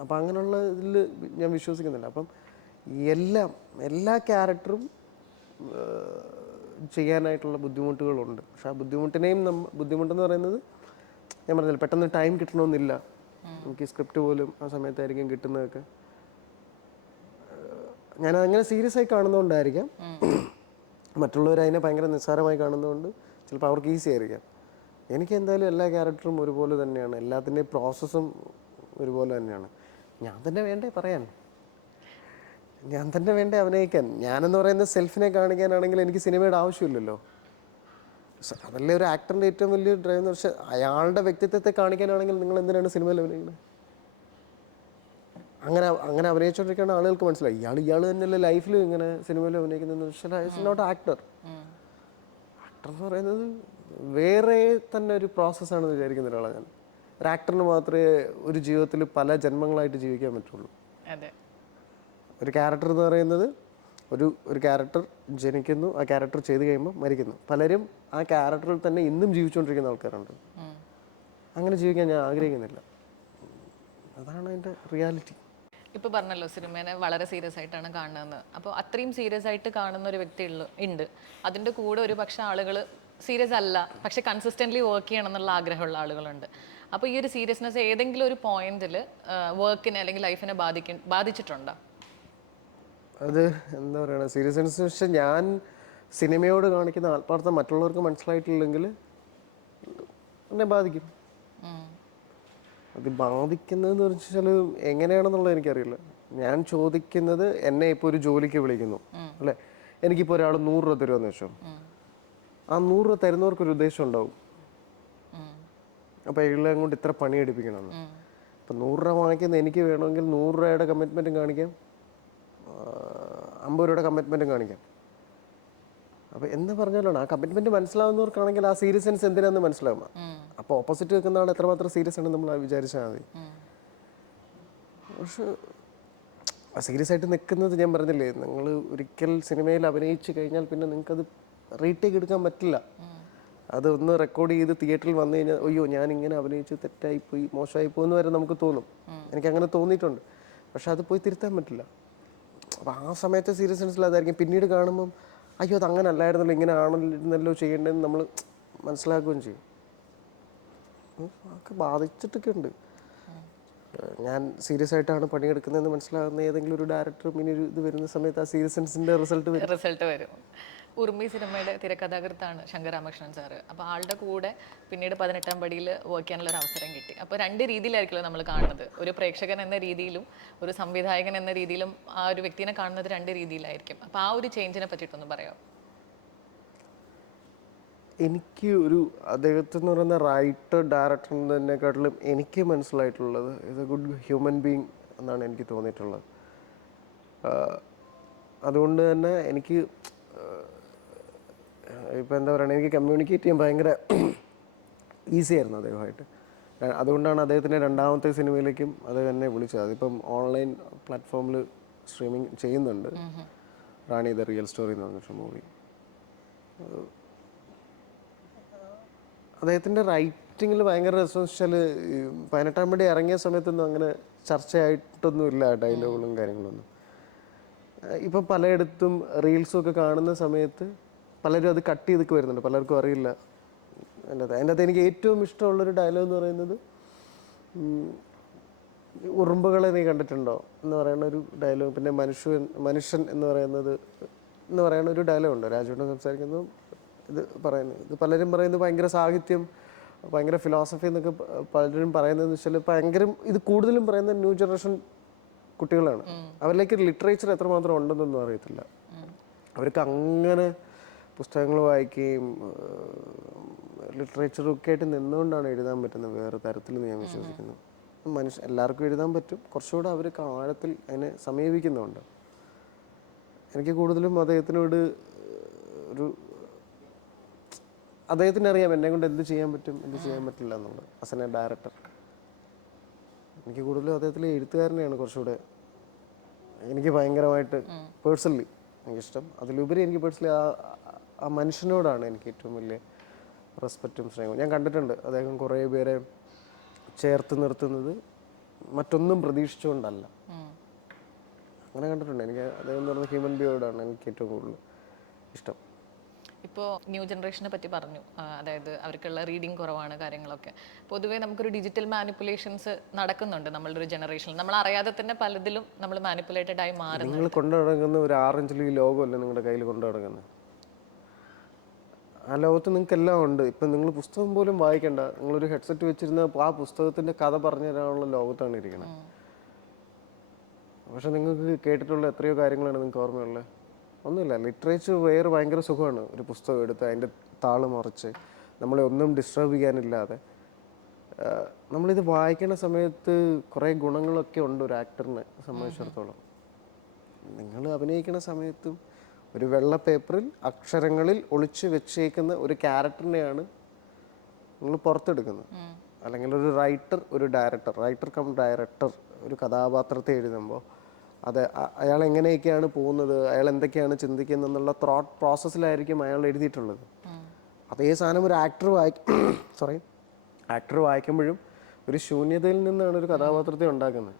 അപ്പം അങ്ങനെയുള്ള ഇതിൽ ഞാൻ വിശ്വസിക്കുന്നില്ല. അപ്പം എല്ലാ ക്യാരക്ടറും ചെയ്യാനായിട്ടുള്ള ബുദ്ധിമുട്ടുകളുണ്ട്. പക്ഷെ ആ ബുദ്ധിമുട്ടെന്ന് പറയുന്നത് ഞാൻ പറഞ്ഞില്ല, പെട്ടെന്ന് ടൈം കിട്ടണമെന്നില്ല. എനിക്ക് സ്ക്രിപ്റ്റ് പോലും ആ സമയത്തായിരിക്കും കിട്ടുന്നതൊക്കെ. ഞാൻ അങ്ങനെ സീരിയസ് ആയി കാണുന്നതുകൊണ്ടായിരിക്കാം, മറ്റുള്ളവർ അതിനെ ഭയങ്കര നിസ്സാരമായി കാണുന്നതുകൊണ്ട് ചിലപ്പോൾ അവർക്ക് ഈസി ആയിരിക്കാം. എനിക്ക് എന്തായാലും എല്ലാ ക്യാരക്ടറും ഒരുപോലെ തന്നെയാണ്, എല്ലാത്തിൻ്റെയും പ്രോസസ്സും ഒരുപോലെ തന്നെയാണ്. ഞാൻ തന്നെ വേണ്ടേ പറയാൻ, ഞാൻ തന്നെ വേണ്ടേ അഭിനയിക്കാൻ. ഞാനെന്ന് പറയുന്നത് സെൽഫിനെ കാണിക്കാനാണെങ്കിൽ എനിക്ക് സിനിമയുടെ ആവശ്യമില്ലല്ലോ. അതല്ലേ ഒരു ആക്ടറിൻ്റെ ഏറ്റവും വലിയ ഡ്രൈവ് എന്ന് വെച്ചാൽ അയാളുടെ വ്യക്തിത്വത്തെ കാണിക്കാനാണെങ്കിൽ നിങ്ങൾ എന്തിനാണ് സിനിമയിൽ അഭിനയിക്കുന്നത്? അങ്ങനെ അഭിനയിച്ചുകൊണ്ടിരിക്കുകയാണ്, ആളുകൾക്ക് മനസ്സിലായി ഇയാൾ തന്നെയല്ലേ ലൈഫിൽ ഇങ്ങനെ സിനിമയിൽ അഭിനയിക്കുന്നതെന്ന് വെച്ചാൽ ഇറ്റ്സ് നോട്ട് ആക്ടർ. ആക്ടർ എന്ന് പറയുന്നത് വേറെ തന്നെ ഒരു പ്രോസസ്സാണെന്ന് വിചാരിക്കുന്ന ഒരാളാണ് ഞാൻ. ഒരു ആക്ടറിന് മാത്രമേ ഒരു ജീവിതത്തിൽ പല ജന്മങ്ങളായിട്ട് ജീവിക്കാൻ പറ്റുള്ളൂ. ഒരു ക്യാരക്ടർ എന്ന് പറയുന്നത് ഒരു ക്യാരക്ടർ ജനിക്കുന്നു, ആ ക്യാരക്ടർ ചെയ്ത് കഴിയുമ്പോൾ മരിക്കുന്നു. പലരും ആ ക്യാരക്ടറിൽ തന്നെ ഇന്നും ജീവിച്ചുകൊണ്ടിരിക്കുന്ന ആൾക്കാരുണ്ട്. അങ്ങനെ ജീവിക്കാൻ ഞാൻ ആഗ്രഹിക്കുന്നില്ല. അതാണ് അതിൻ്റെ റിയാലിറ്റി. ഇപ്പോൾ പറഞ്ഞല്ലോ സിനിമേനെ വളരെ സീരിയസ് ആയിട്ടാണ് കാണുന്നതെന്ന്. അപ്പോൾ അത്രയും സീരിയസ് ആയിട്ട് കാണുന്ന ഒരു വ്യക്തി ഉണ്ട്. അതിൻ്റെ കൂടെ ഒരു പക്ഷേ ആളുകൾ സീരിയസ് അല്ല, പക്ഷെ കൺസിസ്റ്റൻ്റ്ലി വർക്ക് ചെയ്യണം എന്നുള്ള ആഗ്രഹമുള്ള ആളുകളുണ്ട്. അപ്പോൾ ഈ ഒരു സീരിയസ്നെസ് ഏതെങ്കിലും ഒരു പോയിന്റിൽ വർക്കിനെ അല്ലെങ്കിൽ ലൈഫിനെ ബാധിച്ചിട്ടുണ്ടോ? അത് എന്താ പറയുക, സീരിയസ്നെസ് വെച്ചാൽ ഞാൻ സിനിമയോട് കാണിക്കുന്ന ആത്മാർത്ഥം മറ്റുള്ളവർക്ക് മനസ്സിലായിട്ടില്ലെങ്കിൽ എന്നെ ബാധിക്കും. അത് ബാധിക്കുന്നതെന്ന് വെച്ചാൽ എങ്ങനെയാണെന്നുള്ളത് എനിക്കറിയില്ല. ഞാൻ ചോദിക്കുന്നത്, എന്നെ ഇപ്പോൾ ഒരു ജോലിക്ക് വിളിക്കുന്നു അല്ലേ, എനിക്കിപ്പോൾ ഒരാൾ 100 രൂപ തരുമെന്ന് വെച്ചോ, ആ 100 രൂപ തരുന്നവർക്കൊരു ഉദ്ദേശം ഉണ്ടാവും. അപ്പോൾ എല്ലാം കൊണ്ട് ഇത്ര പണി എടുപ്പിക്കണമെന്ന്. അപ്പം 100 രൂപ വാങ്ങിക്കുന്ന എനിക്ക് വേണമെങ്കിൽ 100 രൂപയുടെ കമ്മിറ്റ്മെൻറ്റും കാണിക്കാം, 50 രൂപയുടെ കമ്മിറ്റ്മെൻറ്റും കാണിക്കാം. അപ്പോൾ എന്ന് പറഞ്ഞാലാണ് ആ കമ്മിറ്റ്മെൻറ്റ് മനസ്സിലാവുന്നവർക്കാണെങ്കിൽ ആ സീരിയസ്നെസ് എന്തിനാണെന്ന് മനസ്സിലാവും. അപ്പോൾ ഓപ്പോസിറ്റ് വെക്കുന്ന ആൾ എത്രമാത്രം സീരിയസ് ആണെന്ന് നമ്മൾ വിചാരിച്ചാൽ മതി. പക്ഷെ സീരിയസ് ആയിട്ട് നിൽക്കുന്നത് ഞാൻ പറഞ്ഞില്ലേ, നിങ്ങൾ ഒരിക്കൽ സിനിമയിൽ അഭിനയിച്ച് കഴിഞ്ഞാൽ പിന്നെ നിങ്ങൾക്കത് റീടേക്ക് എടുക്കാൻ പറ്റില്ല. അതൊന്ന് റെക്കോർഡ് ചെയ്ത് തിയേറ്ററിൽ വന്നു കഴിഞ്ഞാൽ അയ്യോ ഞാൻ ഇങ്ങനെ അഭിനയിച്ച് തെറ്റായിപ്പോയി, മോശമായിപ്പോയി എന്ന് വരെ നമുക്ക് തോന്നും. എനിക്കങ്ങനെ തോന്നിയിട്ടുണ്ട്. പക്ഷെ അത് പോയി തിരുത്താൻ പറ്റില്ല. അപ്പോൾ ആ സമയത്തെ സീരിയസ്നെസ്സിൽ അതായിരിക്കും. പിന്നീട് കാണുമ്പം അയ്യോ അത് അങ്ങനെ അല്ലായിരുന്നല്ലോ, ഇങ്ങനെ ആണല്ലോ ചെയ്യേണ്ടതെന്ന് നമ്മൾ മനസ്സിലാക്കുകയും ചെയ്യും. ഒക്കെ ബാധിച്ചിട്ടൊക്കെ ഉണ്ട്. ഞാൻ സീരിയസ് ആയിട്ടാണ് പണിയെടുക്കുന്നതെന്ന് മനസ്സിലാകുന്ന ഏതെങ്കിലും ഒരു ഡയറക്ടർ പിന്നെ ഒരു ഇത് വരുന്ന സമയത്ത് ആ സീരിയസ്നെസ്സിൻ്റെ റിസൾട്ട് വരും. ഉർമി സിനിമയുടെ തിരക്കഥാകൃത്താണ് ശങ്കർ രാമകൃഷ്ണൻ സാറ്. അപ്പോൾ ആളുടെ കൂടെ പിന്നീട് 18ാം പടിയിൽ വർക്ക് ചെയ്യാനുള്ള ഒരു അവസരം കിട്ടി. അപ്പോൾ 2 രീതിയിലായിരിക്കുമല്ലോ നമ്മൾ കാണുന്നത്. ഒരു പ്രേക്ഷകൻ എന്ന രീതിയിലും ഒരു സംവിധായകൻ എന്ന രീതിയിലും ആ ഒരു വ്യക്തിനെ കാണുന്നത് 2 രീതിയിലായിരിക്കും. അപ്പോൾ ആ ഒരു ചേഞ്ചിനെ പറ്റിയിട്ടൊന്ന് പറയാമോ? എനിക്ക് ഒരു അദ്ദേഹത്തെന്ന് പറയുന്ന റൈറ്റർ ഡയറക്ടറിനെക്കാട്ടിലും എനിക്ക് മനസ്സിലായിട്ടുള്ളത് is a good human being എന്നാണ് എനിക്ക് തോന്നിയിട്ടുള്ളത്. അതുകൊണ്ട് തന്നെ എനിക്ക് ഇപ്പം എന്താ പറയുക, എനിക്ക് കമ്മ്യൂണിക്കേറ്റ് ചെയ്യാൻ ഭയങ്കര ഈസി ആയിരുന്നു അദ്ദേഹമായിട്ട്. അതുകൊണ്ടാണ് അദ്ദേഹത്തിൻ്റെ 2ാമത്തെ സിനിമയിലേക്കും അദ്ദേഹം എന്നെ വിളിച്ചത്. അതിപ്പം ഓൺലൈൻ പ്ലാറ്റ്ഫോമിൽ സ്ട്രീമിങ് ചെയ്യുന്നുണ്ട്, റാണി ദ റിയൽ സ്റ്റോറി എന്ന് പറഞ്ഞിട്ട് മൂവി. അദ്ദേഹത്തിൻ്റെ റൈറ്റിങ്ങിൽ ഭയങ്കര രസം വെച്ചാൽ 18ാം പടി ഇറങ്ങിയ സമയത്തൊന്നും അങ്ങനെ ചർച്ചയായിട്ടൊന്നുമില്ല ഡയലോഗുകളും കാര്യങ്ങളൊന്നും. ഇപ്പം പലയിടത്തും റീൽസും ഒക്കെ കാണുന്ന സമയത്ത് പലരും അത് കട്ട് ചെയ്തൊക്കെ വരുന്നുണ്ട്, പലർക്കും അറിയില്ല. അതിൻ്റെ അകത്ത് എനിക്ക് ഏറ്റവും ഇഷ്ടമുള്ളൊരു ഡയലോഗ് എന്ന് പറയുന്നത് ഉറുമ്പുകളെ നീ കണ്ടിട്ടുണ്ടോ എന്ന് പറയുന്ന ഒരു ഡയലോഗ്. പിന്നെ മനുഷ്യൻ എന്ന് പറയുന്ന ഒരു ഡയലോഗുണ്ട്. രാജുവേട്ടൻ സംസാരിക്കുന്നു, ഇത് പറയുന്നത്. ഇത് പലരും പറയുന്നത് ഭയങ്കര സാഹിത്യം, ഭയങ്കര ഫിലോസഫി എന്നൊക്കെ പലരും പറയുന്നതെന്ന് വെച്ചാൽ ഭയങ്കര ഇത് കൂടുതലും പറയുന്ന ന്യൂ ജനറേഷൻ കുട്ടികളാണ്. അവരിലേക്ക് ലിറ്ററേച്ചർ എത്രമാത്രം ഉണ്ടെന്നൊന്നും അറിയത്തില്ല. അവർക്ക് അങ്ങനെ പുസ്തകങ്ങൾ വായിക്കുകയും ലിറ്ററേച്ചറൊക്കെ ആയിട്ട് നിന്നുകൊണ്ടാണ് എഴുതാൻ പറ്റുന്നത്. വേറെ തരത്തിൽ ഞാൻ വിശ്വസിക്കുന്നു. എല്ലാവർക്കും എഴുതാൻ പറ്റും, കുറച്ചുകൂടെ അവർ ആഴത്തിൽ അതിനെ സമീപിക്കുന്നുണ്ട്. എനിക്ക് കൂടുതലും അദ്ദേഹത്തിനോട് അദ്ദേഹത്തിന് അറിയാം എന്നെ കൊണ്ട് എന്ത് ചെയ്യാൻ പറ്റും, എന്ത് ചെയ്യാൻ പറ്റില്ല എന്നുള്ളത്. ആസ് എ ഡയറക്ടർ എനിക്ക് കൂടുതലും അദ്ദേഹത്തിലെ എഴുത്തുകാരനെയാണ് കുറച്ചുകൂടെ എനിക്ക് ഭയങ്കരമായിട്ട് പേഴ്സണലി എനിക്കിഷ്ടം. അതിലുപരി എനിക്ക് പേഴ്സണലി ആ മനുഷ്യനോടാണ് എനിക്ക് ഏറ്റവും വലിയ റെസ്പെക്റ്റും സ്നേഹവും. ഞാൻ കണ്ടിട്ടുണ്ട് അദ്ദേഹം കുറേ പേരെ ചേർത്ത് നിർത്തുന്നത് മറ്റൊന്നും പ്രതീക്ഷിച്ചുകൊണ്ടല്ല. അങ്ങനെ കണ്ടിട്ടുണ്ട്. എനിക്ക് അദ്ദേഹം എന്ന് പറയുന്ന ഹ്യൂമൻ ബീയോടാണ് എനിക്ക് ഏറ്റവും കൂടുതൽ ഇഷ്ടം. ഇപ്പോൾ ന്യൂ ജനറേഷനെ പറ്റി പറഞ്ഞു, അതായത് അവർക്കുള്ള റീഡിങ് കുറവാണ് കാര്യങ്ങളൊക്കെ. പൊതുവേ നമുക്കൊരു ഡിജിറ്റൽ മാനിപ്പുലേഷൻസ് നടക്കുന്നുണ്ട് നമ്മളുടെ ഒരു ജനറേഷനിൽ. നമ്മൾ അറിയാതെ തന്നെ പലതിലും നമ്മൾ മാനിപ്പുലേറ്റഡ് ആയി മാറുന്നു. നിങ്ങൾ കൊണ്ടു നടക്കുന്ന ഒരു 6 ഇഞ്ചിൽ ഈ ലോകമല്ലേ നിങ്ങളുടെ കയ്യിൽ കൊണ്ടു നടക്കുന്നത്. ആ ലോകത്ത് നിങ്ങൾക്ക് എല്ലാം ഉണ്ട്. ഇപ്പം നിങ്ങൾ പുസ്തകം പോലും വായിക്കണ്ട, നിങ്ങളൊരു ഹെഡ്സെറ്റ് വെച്ചിരുന്ന ആ പുസ്തകത്തിൻ്റെ കഥ പറഞ്ഞു തരാനുള്ള ലോകത്താണ് ഇരിക്കുന്നത്. പക്ഷെ നിങ്ങൾക്ക് കേട്ടിട്ടുള്ള എത്രയോ കാര്യങ്ങളാണ് നിങ്ങൾക്ക് ഓർമ്മയുള്ളത്. ഒന്നുമില്ല. ലിറ്ററേച്ചർ വേറെ ഭയങ്കര സുഖമാണ്. ഒരു പുസ്തകം എടുത്ത് അതിൻ്റെ താള് മറിച്ച് നമ്മളെ ഒന്നും ഡിസ്റ്റർബ് ചെയ്യാനില്ലാതെ നമ്മളിത് വായിക്കുന്ന സമയത്ത് കുറേ ഗുണങ്ങളൊക്കെ ഉണ്ട് ഒരു ആക്ടറിനെ സംബന്ധിച്ചിടത്തോളം. നിങ്ങൾ അഭിനയിക്കുന്ന സമയത്തും ഒരു വെള്ള പേപ്പറിൽ അക്ഷരങ്ങളിൽ ഒളിച്ചു വെച്ചേക്കുന്ന ഒരു ക്യാരക്ടറിനെയാണ് നിങ്ങൾ പുറത്തെടുക്കുന്നത്. അല്ലെങ്കിൽ ഒരു റൈറ്റർ, ഒരു റൈറ്റർ കം ഡയറക്ടർ ഒരു കഥാപാത്രത്തെ എഴുതുമ്പോൾ അത് അയാൾ എങ്ങനെയൊക്കെയാണ് പോകുന്നത്, അയാൾ എന്തൊക്കെയാണ് ചിന്തിക്കുന്നത് എന്നുള്ള ത്രോട്ട് പ്രോസസ്സിലായിരിക്കും അയാൾ എഴുതിയിട്ടുള്ളത്. അതേ സാധനം ഒരു ആക്ടർ വായിക്കുമ്പോഴും ഒരു ശൂന്യതയിൽ നിന്നാണ് ഒരു കഥാപാത്രത്തെ ഉണ്ടാക്കുന്നത്.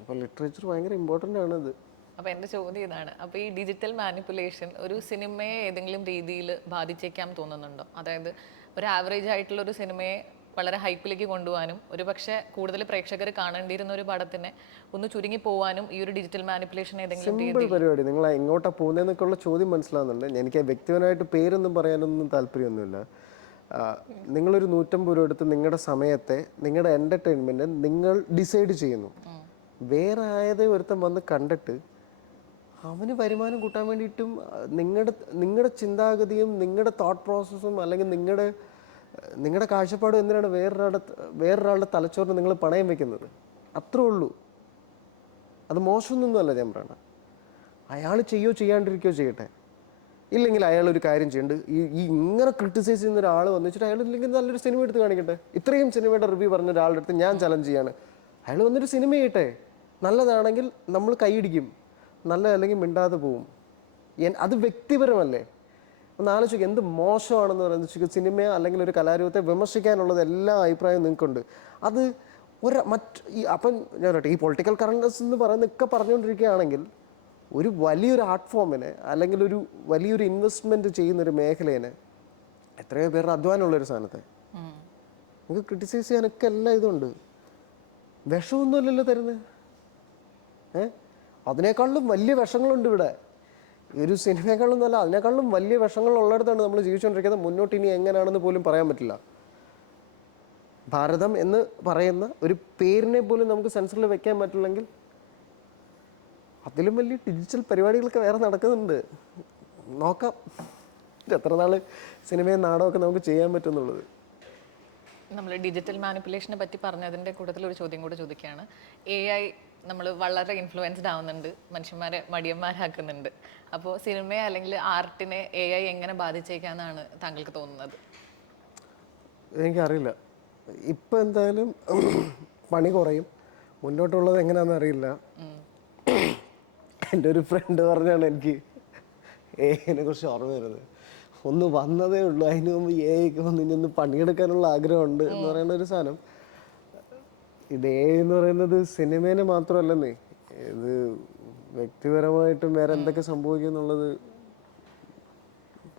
അപ്പോൾ ലിറ്ററേച്ചർ ഭയങ്കര ഇമ്പോർട്ടൻ്റ് ആണ് ഇത്. അപ്പോൾ എൻ്റെ ചോദ്യം ഇതാണ്, അപ്പോൾ ഈ ഡിജിറ്റൽ മാനിപ്പുലേഷൻ ഒരു സിനിമയെ ഏതെങ്കിലും രീതിയിൽ ബാധിച്ചേക്കാൻ തോന്നുന്നുണ്ടോ? അതായത് ഒരു ആവറേജ് ആയിട്ടുള്ള ഒരു സിനിമയെ വളരെ ഹൈപ്പിലേക്ക് കൊണ്ടുപോകാനും ഒരു പക്ഷേ കൂടുതൽ പ്രേക്ഷകർ കാണേണ്ടിയിരുന്ന ഒരു പടത്തിനെ ഒന്ന് ചുരുങ്ങി പോകാനും ഈ ഒരു ഡിജിറ്റൽ മാനിപ്പുലേഷൻ ഏതെങ്കിലും സിമ്പിൾ പരിപാടി. നിങ്ങൾ എങ്ങോട്ടാ പോകുന്നതെന്നൊക്കെയുള്ള ചോദ്യം മനസ്സിലാവുന്നുണ്ട്. എനിക്ക് വ്യക്തിപരമായിട്ട് പേരൊന്നും പറയാനൊന്നും താല്പര്യമൊന്നുമില്ല. നിങ്ങളൊരു 150 രൂപ എടുത്ത് നിങ്ങളുടെ സമയത്തെ, നിങ്ങളുടെ എൻ്റർടൈൻമെൻറ്റ് നിങ്ങൾ ഡിസൈഡ് ചെയ്യുന്നു. വേറെ ആയതേ ഒരുത്തം വന്ന് കണ്ടിട്ട് അവന് വരുമാനം കൂട്ടാൻ വേണ്ടിയിട്ടും നിങ്ങളുടെ ചിന്താഗതിയും നിങ്ങളുടെ തോട്ട് പ്രോസസ്സും അല്ലെങ്കിൽ നിങ്ങളുടെ കാഴ്ചപ്പാടും എന്തിനാണ് വേറൊരാളുടെ തലച്ചോറിന് നിങ്ങൾ പണയം വെക്കുന്നത്? അത്രേ ഉള്ളൂ. അത് മോശമൊന്നുമല്ല ഞാൻ പറയണം. അയാൾ ചെയ്യാണ്ടിരിക്കുകയോ ചെയ്യട്ടെ. ഇല്ലെങ്കിൽ അയാളൊരു കാര്യം ചെയ്യുന്നുണ്ട്, ഈ ഇങ്ങനെ ക്രിട്ടിസൈസ് ചെയ്യുന്ന ഒരാൾ വന്നിട്ട് അയാൾ ഇല്ലെങ്കിൽ നല്ലൊരു സിനിമ എടുത്ത് കാണിക്കട്ടെ. ഇത്രയും സിനിമയുടെ റിവ്യൂ പറഞ്ഞ ഒരാളുടെ അടുത്ത് ഞാൻ ചലഞ്ച് ചെയ്യാണ്, അയാൾ വന്നൊരു സിനിമ ചെയ്യട്ടെ. നല്ലതാണെങ്കിൽ നമ്മൾ കൈയിടിക്കും, നല്ലതല്ലെങ്കിൽ മിണ്ടാതെ പോവും. അത് വ്യക്തിപരമല്ലേ? ഒന്ന് ആലോചിക്കുക, എന്ത് മോശമാണെന്ന് പറയുന്നത്. സിനിമ അല്ലെങ്കിൽ ഒരു കലാരൂപത്തെ വിമർശിക്കാനുള്ളത് എല്ലാ അഭിപ്രായവും നിങ്ങൾക്കുണ്ട്. അത് അപ്പം ഞാൻ പറയട്ടെ, ഈ പൊളിറ്റിക്കൽ കറണ്ടസ് എന്ന് പറയുന്നതൊക്കെ പറഞ്ഞുകൊണ്ടിരിക്കുകയാണെങ്കിൽ ഒരു വലിയൊരു ആർട്ട് ഫോമിനെ അല്ലെങ്കിൽ ഒരു വലിയൊരു ഇൻവെസ്റ്റ്മെൻറ്റ് ചെയ്യുന്നൊരു മേഖലേനെ എത്രയോ പേരുടെ അധ്വാനമുള്ളൊരു സാധനത്തെ നിങ്ങൾക്ക് ക്രിട്ടിസൈസ് ചെയ്യാനൊക്കെ എല്ലാം ഇതുണ്ട്. വിഷമൊന്നുമല്ലല്ലോ തരുന്നത്. അതിനേക്കാളും വലിയ വിഷങ്ങളുണ്ട് ഇവിടെ. ഒരു സിനിമയെക്കാളും നല്ല അതിനേക്കാളും വലിയ വിഷങ്ങളുള്ളിടത്താണ് നമ്മൾ ജീവിച്ചുകൊണ്ടിരിക്കുന്നത്. മുന്നോട്ട് ഇനി എങ്ങനെയാണെന്ന് പോലും പറയാൻ പറ്റില്ല. ഭാരതം എന്ന് പറയുന്ന ഒരു പേരിനെ പോലും നമുക്ക് സെൻസറിൽ വെക്കാൻ പറ്റില്ലെങ്കിൽ അതിലും വലിയ ഡിജിറ്റൽ പരിപാടികളൊക്കെ വേറെ നടക്കുന്നുണ്ട്. നോക്കാം എത്ര നാൾ സിനിമയും നാടകമൊക്കെ നമുക്ക് ചെയ്യാൻ പറ്റുന്നുള്ളത്. നമ്മൾ ഡിജിറ്റൽ മാനിപ്പുലേഷനെ പറ്റി പറഞ്ഞതിൻ്റെ കൂട്ടത്തിൽ ഒരു ചോദ്യം കൂടെ ചോദിക്കുകയാണ്. AI നമ്മൾ വളരെ ഇൻഫ്ലുവൻസ്ഡ് ആവുന്നുണ്ട്, മനുഷ്യന്മാരെ മടിയന്മാരാക്കുന്നുണ്ട്. അപ്പോൾ സിനിമയെ അല്ലെങ്കിൽ ആർട്ടിനെ AI എങ്ങനെ ബാധിച്ചേക്കാന്നാണ് താങ്കൾക്ക് തോന്നുന്നത്? എനിക്കറിയില്ല. ഇപ്പം എന്തായാലും പണി കുറയും. മുന്നോട്ടുള്ളത് എങ്ങനെയാണെന്ന് അറിയില്ല. എൻ്റെ ഒരു ഫ്രണ്ട് പറഞ്ഞാണ് എനിക്ക് AI-നെ കുറിച്ച് ഓർമ്മ വരുന്നത്. ഒന്ന് വന്നതേ ഉള്ളൂ, അതിന് മുമ്പ് AI-ക്ക് വന്ന് ഇനി പണിയെടുക്കാനുള്ള ആഗ്രഹമുണ്ട് എന്ന് പറയുന്ന ഒരു സാധനം. ഇത് AI എന്ന് പറയുന്നത് സിനിമേനെ മാത്രമല്ലെന്നേ, ഇത് വ്യക്തിപരമായിട്ടും വേറെ എന്തൊക്കെ സംഭവിക്കും എന്നുള്ളത്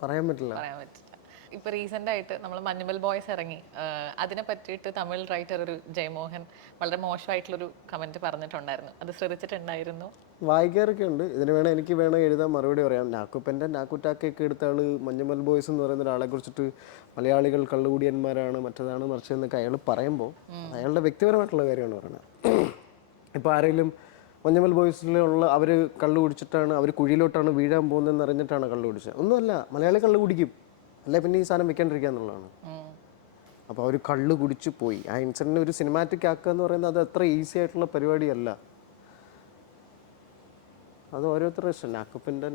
പറയാൻ പറ്റില്ല. ഇപ്പൊ റീസെന്റ് ആയിട്ട് നമ്മൾ മഞ്ഞുമൽ ബോയ്സ് ഇറങ്ങി, അതിനെ പറ്റിയിട്ട് തമിഴ് റൈറ്റർ ഒരു ജയമോഹൻ വളരെ മോശമായിട്ടുള്ളൊരു കമന്റ് പറഞ്ഞിട്ടുണ്ടായിരുന്നു. അത് ശ്രദ്ധിച്ചിട്ടുണ്ടായിരുന്നു? വായിക്കാറൊക്കെ ഉണ്ട്. എനിക്ക് വേണം എഴുതാൻ മറുപടി പറയാം. നാക്കുറ്റാക്കൊക്കെ എടുത്ത ആള് മഞ്ഞുമൽ ബോയ്സ് എന്ന് പറയുന്ന ഒരാളെ കുറിച്ചിട്ട് മലയാളികൾ കള്ളുകൂടിയന്മാരാണ്, മറ്റേതാണ് മറിച്ചതെന്നൊക്കെ അയാൾ പറയുമ്പോൾ അയാളുടെ വ്യക്തിപരമായിട്ടുള്ള കാര്യമാണ് പറയുന്നത്. ഇപ്പോൾ ആരെങ്കിലും മഞ്ഞുമൽ ബോയ്സിലുള്ള അവർ കള്ളു കുടിച്ചിട്ടാണ്, അവർ കുഴിയിലോട്ടാണ് വീഴാൻ പോകുന്നതെന്ന് അറിഞ്ഞിട്ടാണ് കള്ളു കുടിച്ചത്? ഒന്നുമല്ല, മലയാളി കള്ളു കുടിക്കും, അല്ലെ പിന്നെ ഈ സാധനം വെക്കാണ്ടിരിക്കുക എന്നുള്ളതാണ്. അപ്പോൾ അവർ കള്ളു കുടിച്ച് പോയി. ആ ഇൻസിഡൻറ്റ് ഒരു സിനിമാറ്റിക് ആക്കുക എന്ന് പറയുന്നത് അത് അത്ര ഈസി ആയിട്ടുള്ള പരിപാടിയല്ല. അത് ഓരോരുത്തരുടെ ഇഷ്ടം.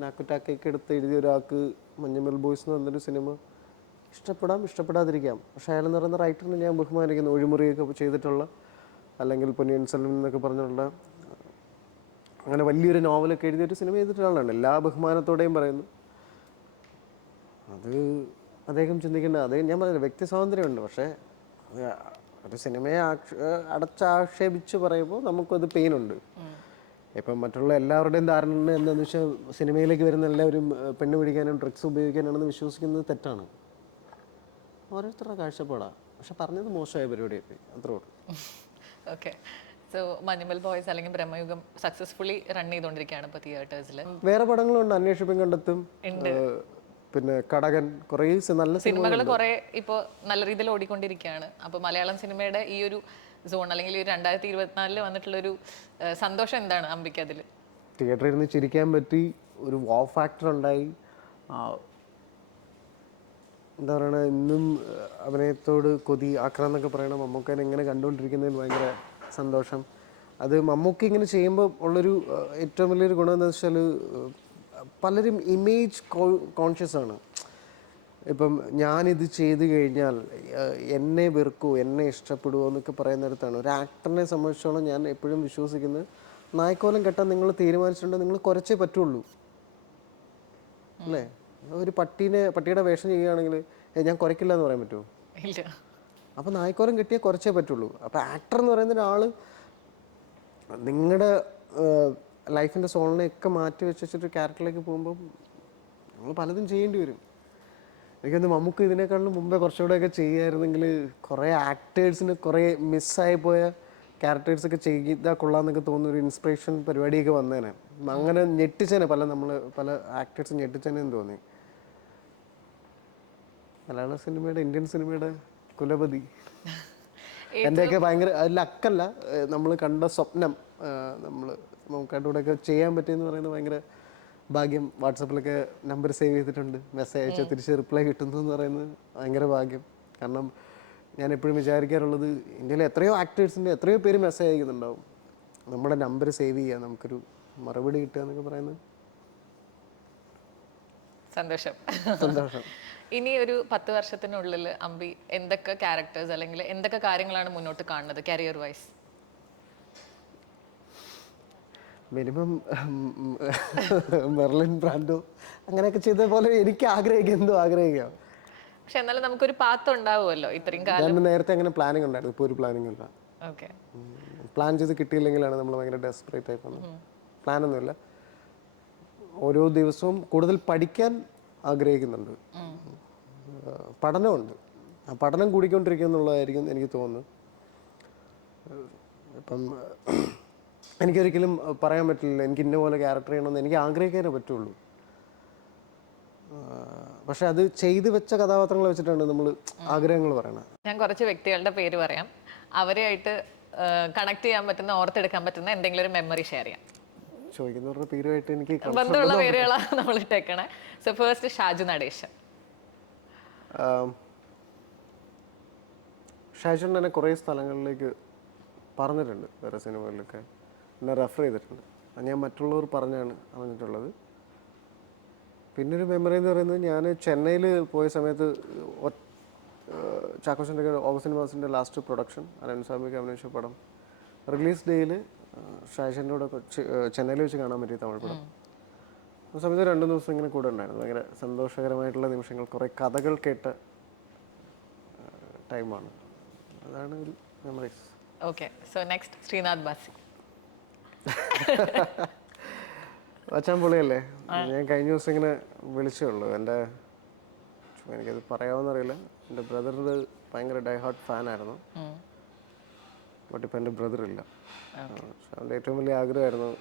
നാക്കുറ്റാക്കൊക്കെ എടുത്ത് എഴുതിയ ഒരാൾക്ക് മഞ്ഞുമൽ ബോയ്സ് എന്ന് പറഞ്ഞൊരു സിനിമ ഇഷ്ടപ്പെടാതിരിക്കാം. പക്ഷേ അയാളെന്ന് പറയുന്ന റൈറ്ററിനെ ഞാൻ ബഹുമാനിക്കുന്നു. ഒഴിമുറിയൊക്കെ ചെയ്തിട്ടുള്ള, അല്ലെങ്കിൽ പൊന്നിയിൻ സെൽവൻ എന്നൊക്കെ പറഞ്ഞിട്ടുള്ള അങ്ങനെ വലിയൊരു നോവലൊക്കെ എഴുതിയൊരു സിനിമ ചെയ്തിട്ടുള്ളതാണ്. എല്ലാ ബഹുമാനത്തോടെയും പറയുന്നു. അത് അദ്ദേഹം ചിന്തിക്കേണ്ട. അത് ഞാൻ പറഞ്ഞത് വ്യക്തി സ്വാതന്ത്ര്യമുണ്ട്. പക്ഷേ ഒരു സിനിമയെ അടച്ചാക്ഷേപിച്ച് പറയുമ്പോൾ നമുക്കത് പെയിനുണ്ട്. ഇപ്പം മറ്റുള്ള എല്ലാവരുടെയും ധാരണ എന്താണെന്ന് വെച്ചാൽ സിനിമയിലേക്ക് വരുന്ന എല്ലാവരും പെണ്ണ് പിടിക്കാനും ഡ്രഗ്സ് ഉപയോഗിക്കാനാണെന്ന് വിശ്വസിക്കുന്നത് തെറ്റാണ്. ഓരോരുത്തരുടെ കാഴ്ചപ്പാടാണ്. പക്ഷെ പറഞ്ഞത് മോശമായ പരിപാടിയായി അത്രേ ഉള്ളൂ. ഓക്കെ. സോ മഞ്ഞുമൽ ബോയ്സ് അല്ലെങ്കിൽ ബ്രഹ്മയുഗം സക്സസ്ഫുള്ളി റൺ ചെയ്തുകൊണ്ടിരിക്കുകയാണ് ഇപ്പോൾ തിയേറ്റേഴ്സിൽ. വേറെ പടങ്ങളുണ്ട്, അന്വേഷിപ്പം കണ്ടെത്തും, പിന്നെ കടകൻ, കുറേ നല്ല സിനിമകൾ കുറെ ഇപ്പോൾ നല്ല രീതിയിൽ ഓടിക്കൊണ്ടിരിക്കുകയാണ്. അപ്പോൾ മലയാളം സിനിമയുടെ ഈ ഒരു സോൺ അല്ലെങ്കിൽ 2024 വന്നിട്ടുള്ളൊരു സന്തോഷം എന്താണ് അമ്പിക്ക് അതിൽ? തിയേറ്ററിൽ ഇരുന്ന് ചിരിക്കാൻ പറ്റി, ഒരു വാവ് ഫാക്ടർ ഉണ്ടായി. എന്താ പറയണ, ഇന്നും അഭിനയത്തോട് കൊതി ആക്രാം എന്നൊക്കെ പറയണം. മമ്മൂക്കനെ ഇങ്ങനെ കണ്ടുകൊണ്ടിരിക്കുന്നതിൽ ഭയങ്കര സന്തോഷം. അത് മമ്മൂക്ക ഇങ്ങനെ ചെയ്യുമ്പോൾ ഉള്ളൊരു ഏറ്റവും വലിയൊരു ഗുണം എന്താണെന്ന് വെച്ചാൽ പലരും ഇമേജ് കോൺഷ്യസ് ആണ്. ഇപ്പം ഞാനിത് ചെയ്ത് കഴിഞ്ഞാൽ എന്നെ വെറുക്കുമോ, എന്നെ ഇഷ്ടപ്പെടുമോ എന്നൊക്കെ പറയുന്നിടത്താണ് ഒരു ആക്ടറിനെ സംബന്ധിച്ചോളം ഞാൻ എപ്പോഴും വിശ്വസിക്കുന്നത്, നായ്ക്കോലം കെട്ടാൻ നിങ്ങൾ തീരുമാനിച്ചിട്ടുണ്ടെങ്കിൽ നിങ്ങൾ കുറച്ചേ പറ്റുള്ളൂ അല്ലേ? ഒരു പട്ടിയുടെ വേഷം ചെയ്യുകയാണെങ്കിൽ ഞാൻ കുറയ്ക്കില്ല എന്ന് പറയാൻ പറ്റുമോ? ഇല്ല. അപ്പോൾ നായ്ക്കോലം കെട്ടിയാൽ കുറച്ചേ പറ്റുള്ളൂ. അപ്പോൾ ആക്ടർ എന്ന് പറയുന്ന ഒരാൾ നിങ്ങളുടെ ലൈഫിൻ്റെ സോളിനെയൊക്കെ മാറ്റി വെച്ചിട്ട് ക്യാരക്ടറിലേക്ക് പോകുമ്പോൾ നമ്മൾ പലതും ചെയ്യേണ്ടി വരും. എനിക്കൊന്ന് മമ്മൂക്ക് ഇതിനേക്കാളും മുമ്പേ കുറച്ചുകൂടെയൊക്കെ ചെയ്യുമായിരുന്നെങ്കിൽ കുറേ ആക്ടേഴ്സിന് കുറേ മിസ്സായി പോയ ക്യാരക്ടേഴ്സൊക്കെ ചെയ്താൽ കൊള്ളാമെന്നൊക്കെ തോന്നുന്ന ഒരു ഇൻസ്പിറേഷൻ പരിപാടിയൊക്കെ വന്നേനെ. അങ്ങനെ ഞെട്ടിച്ചേനെ പല ആക്ടേഴ്സ് ഞെട്ടിച്ചേനെന്ന് തോന്നി. മലയാള സിനിമയുടെ, ഇന്ത്യൻ സിനിമയുടെ കുലപതി എൻ്റെയൊക്കെ ഭയങ്കര ലക്കല്ല, നമ്മൾ കണ്ട സ്വപ്നം നമുക്കതിൻ്റെ കൂടെയൊക്കെ ചെയ്യാൻ പറ്റിയെന്ന് പറയുന്നത് ഭയങ്കര ഭാഗ്യം. വാട്സപ്പിലൊക്കെ നമ്പർ സേവ് ചെയ്തിട്ടുണ്ട്, മെസ്സേജ് അയച്ചാൽ തിരിച്ച് റിപ്ലൈ കിട്ടുന്നു എന്ന് പറയുന്നത് ഭയങ്കര ഭാഗ്യം. കാരണം ഞാൻ എപ്പോഴും വിചാരിക്കാറുള്ളത്, ഇന്ത്യയിലെ എത്രയോ ആക്ടേഴ്സിൻ്റെ എത്രയോ പേര് മെസ്സേജ് അയക്കുന്നുണ്ടാവും, നമ്മുടെ നമ്പർ സേവ് ചെയ്യുക, നമുക്കൊരു മറുപടി കിട്ടുക എന്നൊക്കെ പറയുന്നത് സന്തോഷം. ഇനി ഒരു 10 വർഷത്തിനുള്ളിൽ അമ്പി എന്തൊക്കെ ക്യാരക്ടേഴ്സ് അല്ലെങ്കിൽ എന്തൊക്കെ കാര്യങ്ങളാണ് മുന്നോട്ട് കാണുന്നത് career wise? Minimum Merlin Brando അങ്ങനെയൊക്കെ ചെയ്ത പോലെ എനിക്ക് ആഗ്രഹിക്കാം. പക്ഷെ എന്നാലും നമുക്കൊരു പാത്ത് ഉണ്ടാവുമല്ലോ ഇത്രയും കാലം. ഞാൻ നേരത്തെ അങ്ങനെ പ്ലാനിങ് ഉണ്ടായിരുന്നു, ഇപ്പോൾ ഒരു പ്ലാനിങ് ഇല്ല. ഓക്കെ. പ്ലാൻ ചെയ്ത് കിട്ടിയില്ലെങ്കിലാണ് നമ്മൾ ഭയങ്കര ഡെസ്പറേറ്റ് ആയി പോകുന്നത്. പ്ലാനൊന്നുമില്ല. ഓരോ ദിവസവും കൂടുതൽ പഠിക്കാൻ ആഗ്രഹിക്കുന്നുണ്ട്. പഠനമുണ്ട്, ആ പഠനം കൂടിക്കൊണ്ടിരിക്കുക എന്നുള്ളതായിരിക്കും എനിക്ക് തോന്നുന്നത്. ഇപ്പം എനിക്കൊരിക്കലും പറയാൻ പറ്റില്ല എനിക്ക് ഇന്ന പോലെ ക്യാരക്ടർ ചെയ്യണമെന്ന്, എനിക്ക് ആഗ്രഹിക്കാനേ പറ്റുള്ളൂ. പക്ഷെ അത് ചെയ്തു വെച്ച കഥാപാത്രങ്ങൾ വെച്ചിട്ടാണ് നമ്മൾ ആഗ്രഹങ്ങൾ പറയണത്. ഞാൻ കുറച്ച് വ്യക്തികളുടെ പേര് പറയാം, അവരെയായിട്ട് കണക്ട് ചെയ്യാൻ പറ്റുന്ന, ഓർത്തെടുക്കാൻ പറ്റുന്ന എന്തെങ്കിലും ഒരു മെമ്മറി ഷെയർ ചെയ്യാം. ചോദിക്കുന്നവരുടെ പേരുമായിട്ട് എനിക്ക് ബന്ധമുള്ള പേരുകളാണ് നമ്മൾ ഇട്ടേക്കണേ. So first Shaju Nadesan. ഷാജു എന്നെ കുറേ സ്ഥലങ്ങളിലേക്ക് പറഞ്ഞിട്ടുണ്ട്, വേറെ സിനിമകളിലൊക്കെ എന്നെ റെഫർ ചെയ്തിട്ടുണ്ട്. അത് ഞാൻ മറ്റുള്ളവർ പറഞ്ഞാണ് അറിഞ്ഞിട്ടുള്ളത്. പിന്നൊരു മെമ്മറി എന്ന് പറയുന്നത്, ഞാൻ ചെന്നൈയിൽ പോയ സമയത്ത് ചാക്കോച്ചൻ്റെ ഓഗസ്റ്റ് മാസത്തിൻ്റെ ലാസ്റ്റ് പ്രൊഡക്ഷൻ അനൻസ്വാമിക്ക് അഭിനയിച്ച പടം റിലീസ് ഡേയിൽ ഷാജൻ്റെ കൂടെ ചെന്നൈയിൽ വെച്ച് കാണാൻ പറ്റിയ തമിഴ് പടം. ആ സമയത്ത് 2 ദിവസം ഇങ്ങനെ കൂടെ ഉണ്ടായിരുന്നു. ഭയങ്കര സന്തോഷകരമായിട്ടുള്ള നിമിഷങ്ങൾ, കുറേ കഥകൾ കേട്ട ടൈമാണ്. അതാണ് ഒരു memories. Okay. So next Sreenath Basi. വച്ചാൻ പൊളിയല്ലേ. ഞാൻ കഴിഞ്ഞ ദിവസം ഇങ്ങനെ വിളിച്ചേ ഉള്ളൂ. എനിക്കത് പറയാമെന്നറിയില്ല. എൻ്റെ ബ്രദർ ഭയങ്കര ഡൈ ഹാർട്ട് ഫാനായിരുന്നു. ബട്ട് ഇപ്പം എൻ്റെ ബ്രദറില്ല. അവൻ്റെ ഏറ്റവും വലിയ ആഗ്രഹമായിരുന്നു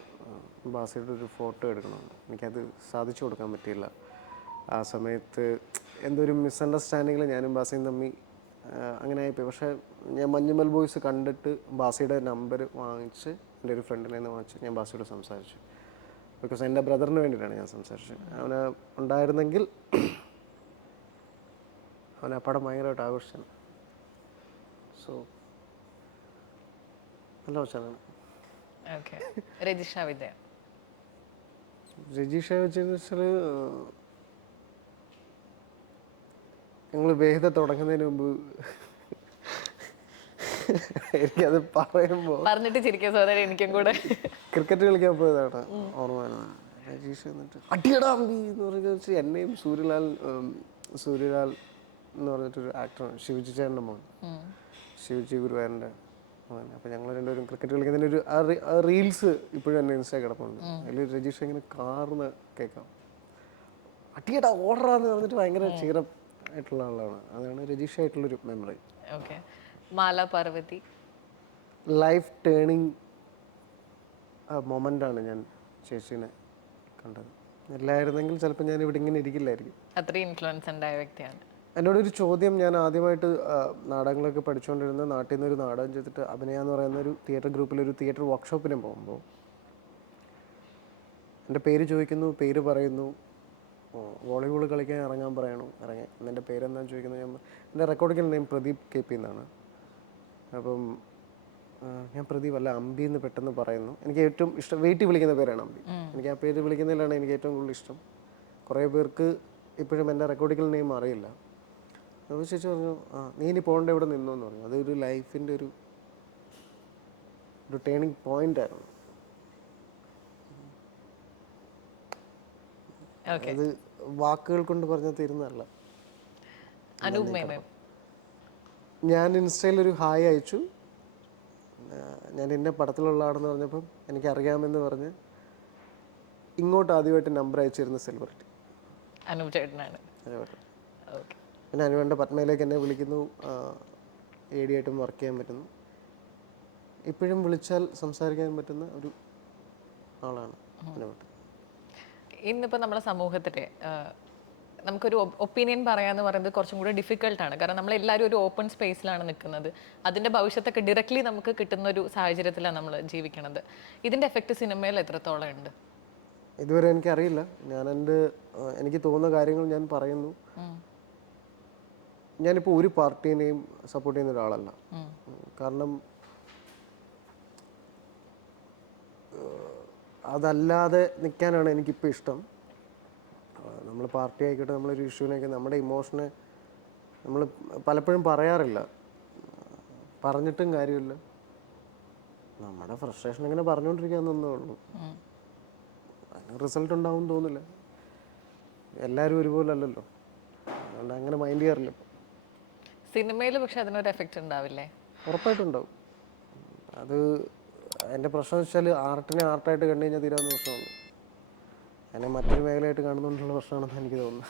ബാസിയുടെ ഒരു ഫോട്ടോ എടുക്കണമെന്ന്. എനിക്കത് സാധിച്ചു കൊടുക്കാൻ പറ്റിയില്ല. ആ സമയത്ത് എന്തൊരു മിസ്അണ്ടർസ്റ്റാൻഡിങ്ങിൽ ഞാനും ബാസിയും തമ്മിൽ അങ്ങനെ ആയിപ്പോയി. പക്ഷേ ഞാൻ മഞ്ഞുമൽ ബോയ്സ് കണ്ടിട്ട് ബാസിയുടെ നമ്പർ വാങ്ങിച്ച്, എൻ്റെ ഒരു ഫ്രണ്ടിനെ നിന്ന് വാങ്ങിച്ച് ഞാൻ ബാസിയോട് സംസാരിച്ചു. ബിക്കോസ് എൻ്റെ ബ്രദറിന് വേണ്ടിയിട്ടാണ് ഞാൻ സംസാരിച്ചത്. അവന് ഉണ്ടായിരുന്നെങ്കിൽ അവൻ ആ പടം ഭയങ്കരമായിട്ട് ആഘോഷിച്ചാണ്. സോ നല്ല വച്ചാണ്. ഓക്കെ. രജിഷ വിദ്യ. രജിഷ വെച്ചെന്ന് വെച്ചാൽ, ഞങ്ങൾ വേദ തുടങ്ങുന്നതിന് മുമ്പ് എനിക്കത് പറയുമ്പോൾ പറഞ്ഞിട്ട് ചിരിക്കുക സോദരൻ, എനിക്കും കൂടെ ക്രിക്കറ്റ് കളിക്കാൻ പോയതാണ് ഓർമ്മ. രജീഷ് എന്നിട്ട് അടിയടാ അമ്പി എന്ന് പറഞ്ഞ എന്നെയും സൂര്യലാൽ എന്ന് പറഞ്ഞിട്ടൊരു ആക്ടറാണ്, ശിവജി ചേട്ടൻ്റെ മോൻ, ശിവജി ഗുരുവായൂരിൻ്റെ അപ്പോൾ ഞങ്ങൾ രണ്ടുപേരും ക്രിക്കറ്റ് കളിക്കുന്നതിൻ്റെ ഒരു റീൽസ് ഇപ്പോഴും എൻ്റെ ഇൻസ്റ്റാ കിടപ്പുണ്ട്. അതിൽ രജീഷ് ഇങ്ങനെ കാർന്ന് കേൾക്കാം, അട്ടിയടാ ഓർഡറാന്ന് പറഞ്ഞിട്ട് ഭയങ്കര ചീറം ആയിട്ടുള്ള ആളാണ്. അതാണ് രജീഷ് ആയിട്ടുള്ളൊരു മെമ്മറി. ഓക്കെ. മാല പാർവതി ലൈഫ് ടേണിങ് മൊമെൻ്റാണ് ഞാൻ ചേച്ചീനെ കണ്ടത്. എല്ലായിരുന്നെങ്കിൽ ചിലപ്പോൾ ഞാൻ ഇവിടെ ഇങ്ങനെ ഇരിക്കില്ലായിരിക്കും. അത്രയും ഇൻഫ്ലുവൻസ് ഉണ്ടായ വ്യക്തിയാണ്. എന്നോടൊരു ചോദ്യം, ഞാൻ ആദ്യമായിട്ട് നാടകങ്ങളൊക്കെ പഠിച്ചുകൊണ്ടിരുന്ന നാട്ടിൽ നിന്ന് ഒരു നാടകം ചെയ്തിട്ട് അഭിനയ എന്ന് പറയുന്ന ഒരു തിയേറ്റർ ഗ്രൂപ്പിലൊരു തിയേറ്റർ വർക്ക്ഷോപ്പിന് പോകുമ്പോൾ എൻ്റെ പേര് ചോദിക്കുന്നു, പേര് പറയുന്നു, വോളിബോൾ കളിക്കാൻ ഇറങ്ങാൻ പറയണു, ഇറങ്ങി. എൻ്റെ പേരെന്താണെന്ന് ചോദിക്കുന്നത്, ഞാൻ എൻ്റെ റെക്കോർഡിക്കൽ നെയിം പ്രദീപ് KP എന്നാണ്. അപ്പം ഞാൻ പ്രദീപ് അല്ല അമ്പി എന്ന് പെട്ടെന്ന് പറയുന്നു. എനിക്ക് ഏറ്റവും ഇഷ്ടം വെയിറ്റ് വിളിക്കുന്ന പേരാണ് അമ്പി. എനിക്ക് ആ പേര് വിളിക്കുന്നതിലാണ് എനിക്ക് ഏറ്റവും കൂടുതൽ ഇഷ്ടം. കുറേ പേർക്ക് ഇപ്പോഴും എൻ്റെ റെക്കോർഡിക്കൽ നെയിം അറിയില്ല. അപ്പോൾ ചേച്ചി പറഞ്ഞു, നീ ഇനി പോകേണ്ട ഇവിടെ നിന്നു എന്ന് പറഞ്ഞു. അതൊരു ലൈഫിൻ്റെ ഒരു ടേണിങ് പോയിന്റ് ആയിരുന്നു. അത് വാക്കുകൾ കൊണ്ട് പറഞ്ഞാൽ തീരുന്നതല്ല. ഞാൻ ഇൻസ്റ്റയിൽ ഒരു ഹായ് അയച്ചു. ഞാൻ എൻ്റെ പടത്തിലുള്ള ആടെന്ന് പറഞ്ഞപ്പം എനിക്കറിയാമെന്ന് പറഞ്ഞ് ഇങ്ങോട്ട് ആദ്യമായിട്ട് നമ്പർ അയച്ചിരുന്ന സെലിബ്രിറ്റി അനൂപ് ചേട്ടനാണ്. പിന്നെ അനുവേണ്ട പത്മയിലേക്ക് എന്നെ വിളിക്കുന്നു, AD ആയിട്ടും വർക്ക് ചെയ്യാൻ പറ്റുന്നു. ഇപ്പോഴും വിളിച്ചാൽ സംസാരിക്കാൻ പറ്റുന്ന ഒരു ആളാണ് അനുവേട്ടൻ. ഇന്നിപ്പോൾ നമ്മുടെ സമൂഹത്തിൽ നമുക്കൊരു ഒപ്പീനിയൻ പറയാന്ന് പറയുന്നത് കുറച്ചും കൂടി ഡിഫിക്കൽട്ടാണ്. കാരണം നമ്മളെല്ലാവരും ഒരു ഓപ്പൺ സ്പേസിലാണ് നിൽക്കുന്നത്. അതിൻ്റെ ഭവിഷ്യത്തൊക്കെ ഡയറക്റ്റ്ലി നമുക്ക് കിട്ടുന്ന ഒരു സാഹചര്യത്തിലാണ് നമ്മൾ ജീവിക്കുന്നത്. ഇതിൻ്റെ എഫക്റ്റ് സിനിമയിൽ എത്രത്തോളം ഉണ്ട്? ഇതുവരെ എനിക്കറിയില്ല. എനിക്ക് തോന്നുന്ന കാര്യങ്ങൾ ഞാൻ പറയുന്നു. ഞാനിപ്പോൾ ഒരു പാർട്ടീനെയും സപ്പോർട്ട് ചെയ്യുന്ന ഒരാളല്ല. കാരണം അതല്ലാതെ നിൽക്കാനാണ് എനിക്കിപ്പോൾ ഇഷ്ടം. നമ്മൾ പാർട്ടി ആയിക്കോട്ടെ, നമ്മളൊരു ഇഷ്യൂവിനൊക്കെ നമ്മുടെ ഇമോഷനെ നമ്മൾ പലപ്പോഴും പറയാറില്ല, പറഞ്ഞിട്ടും കാര്യമില്ല. നമ്മുടെ ഫ്രസ്ട്രേഷൻ ഇങ്ങനെ പറഞ്ഞുകൊണ്ടിരിക്കാന്നേ ഉള്ളൂ. അതിന് റിസൾട്ട് ഉണ്ടാവും തോന്നില്ല. എല്ലാവരും ഒരുപോലെ അല്ലല്ലോ, അതുകൊണ്ട് അങ്ങനെ മൈൻഡ് ചെയ്യാറില്ല. സിനിമയിൽ പക്ഷെ അതിനൊരു എഫക്റ്റ് ഉണ്ടാവില്ലേ? ഉറപ്പായിട്ടും ഉണ്ടാവും. അത് എൻ്റെ പ്രശ്നം വെച്ചാൽ ആർട്ടിനെ ആർട്ടായിട്ട് കണ്ടു കഴിഞ്ഞാൽ തീരാവുന്ന പ്രശ്നമാണ്. അതിനെ മറ്റൊരു മേഖലയായിട്ട് കാണുന്നതുകൊണ്ടുള്ള പ്രശ്നമാണെന്ന് എനിക്ക് തോന്നുന്നത്.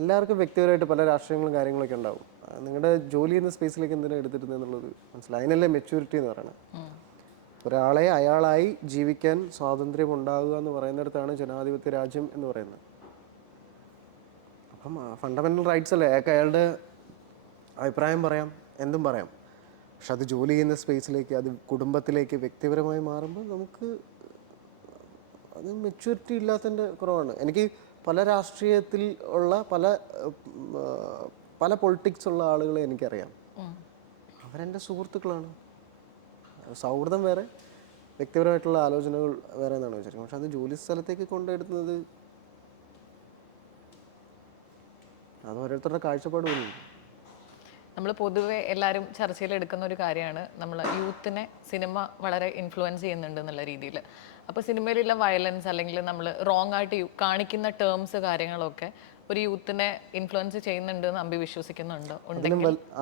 എല്ലാവർക്കും വ്യക്തിപരമായിട്ട് പല രാഷ്ട്രീയങ്ങളും കാര്യങ്ങളൊക്കെ ഉണ്ടാവും. നിങ്ങളുടെ ജോലി ചെയ്യുന്ന സ്പേസിലേക്ക് എന്തിനാണ് എടുത്തിരുന്നതെന്നുള്ളത് മനസ്സിലായി. അതിനല്ലേ മെച്യൂരിറ്റി എന്ന് പറയുന്നത്. ഒരാളെ അയാളായി ജീവിക്കാൻ സ്വാതന്ത്ര്യം ഉണ്ടാകുക എന്ന് പറയുന്നിടത്താണ് ജനാധിപത്യ രാജ്യം എന്ന് പറയുന്നത്. അപ്പം ഫണ്ടമെൻ്റൽ റൈറ്റ്സ് അല്ലേ, അയാൾക്ക് അയാളുടെ അഭിപ്രായം പറയാം, എന്തും പറയാം. പക്ഷെ അത് ജോലി ചെയ്യുന്ന സ്പേസിലേക്ക്, അത് കുടുംബത്തിലേക്ക്, വ്യക്തിപരമായി മാറുമ്പോൾ നമുക്ക് അത് മെച്യൂരിറ്റി ഇല്ലാത്തതിൻ്റെ കുറവാണ്. എനിക്ക് പല രാഷ്ട്രീയത്തിൽ ഉള്ള പല പൊളിറ്റിക്സ് ഉള്ള ആളുകളെ എനിക്കറിയാം. അവരെൻ്റെ സുഹൃത്തുക്കളാണ്. സൗഹൃദം വേറെ, വ്യക്തിപരമായിട്ടുള്ള ആലോചനകൾ വേറെ എന്നാണ് വിചാരിക്കുന്നത്. പക്ഷെ അത് ജോലി സ്ഥലത്തേക്ക് കൊണ്ടെടുക്കുന്നത് അത് ഓരോരുത്തരുടെ കാഴ്ചപ്പാട് പോലും. നമ്മൾ പൊതുവെ എല്ലാവരും ചർച്ചയിൽ എടുക്കുന്ന ഒരു കാര്യമാണ് നമ്മൾ യൂത്തിനെ സിനിമ വളരെ ഇൻഫ്ലുവൻസ് ചെയ്യുന്നുണ്ട് എന്നുള്ള രീതിയിൽ. അപ്പോൾ സിനിമയിലുള്ള വയലൻസ് അല്ലെങ്കിൽ നമ്മൾ റോങ് ആയിട്ട് കാണിക്കുന്ന ടേംസ് കാര്യങ്ങളൊക്കെ ഒരു യൂത്തിനെ ഇൻഫ്ലുവൻസ് ചെയ്യുന്നുണ്ട് എന്ന് അമ്പി വിശ്വസിക്കുന്നുണ്ടോ?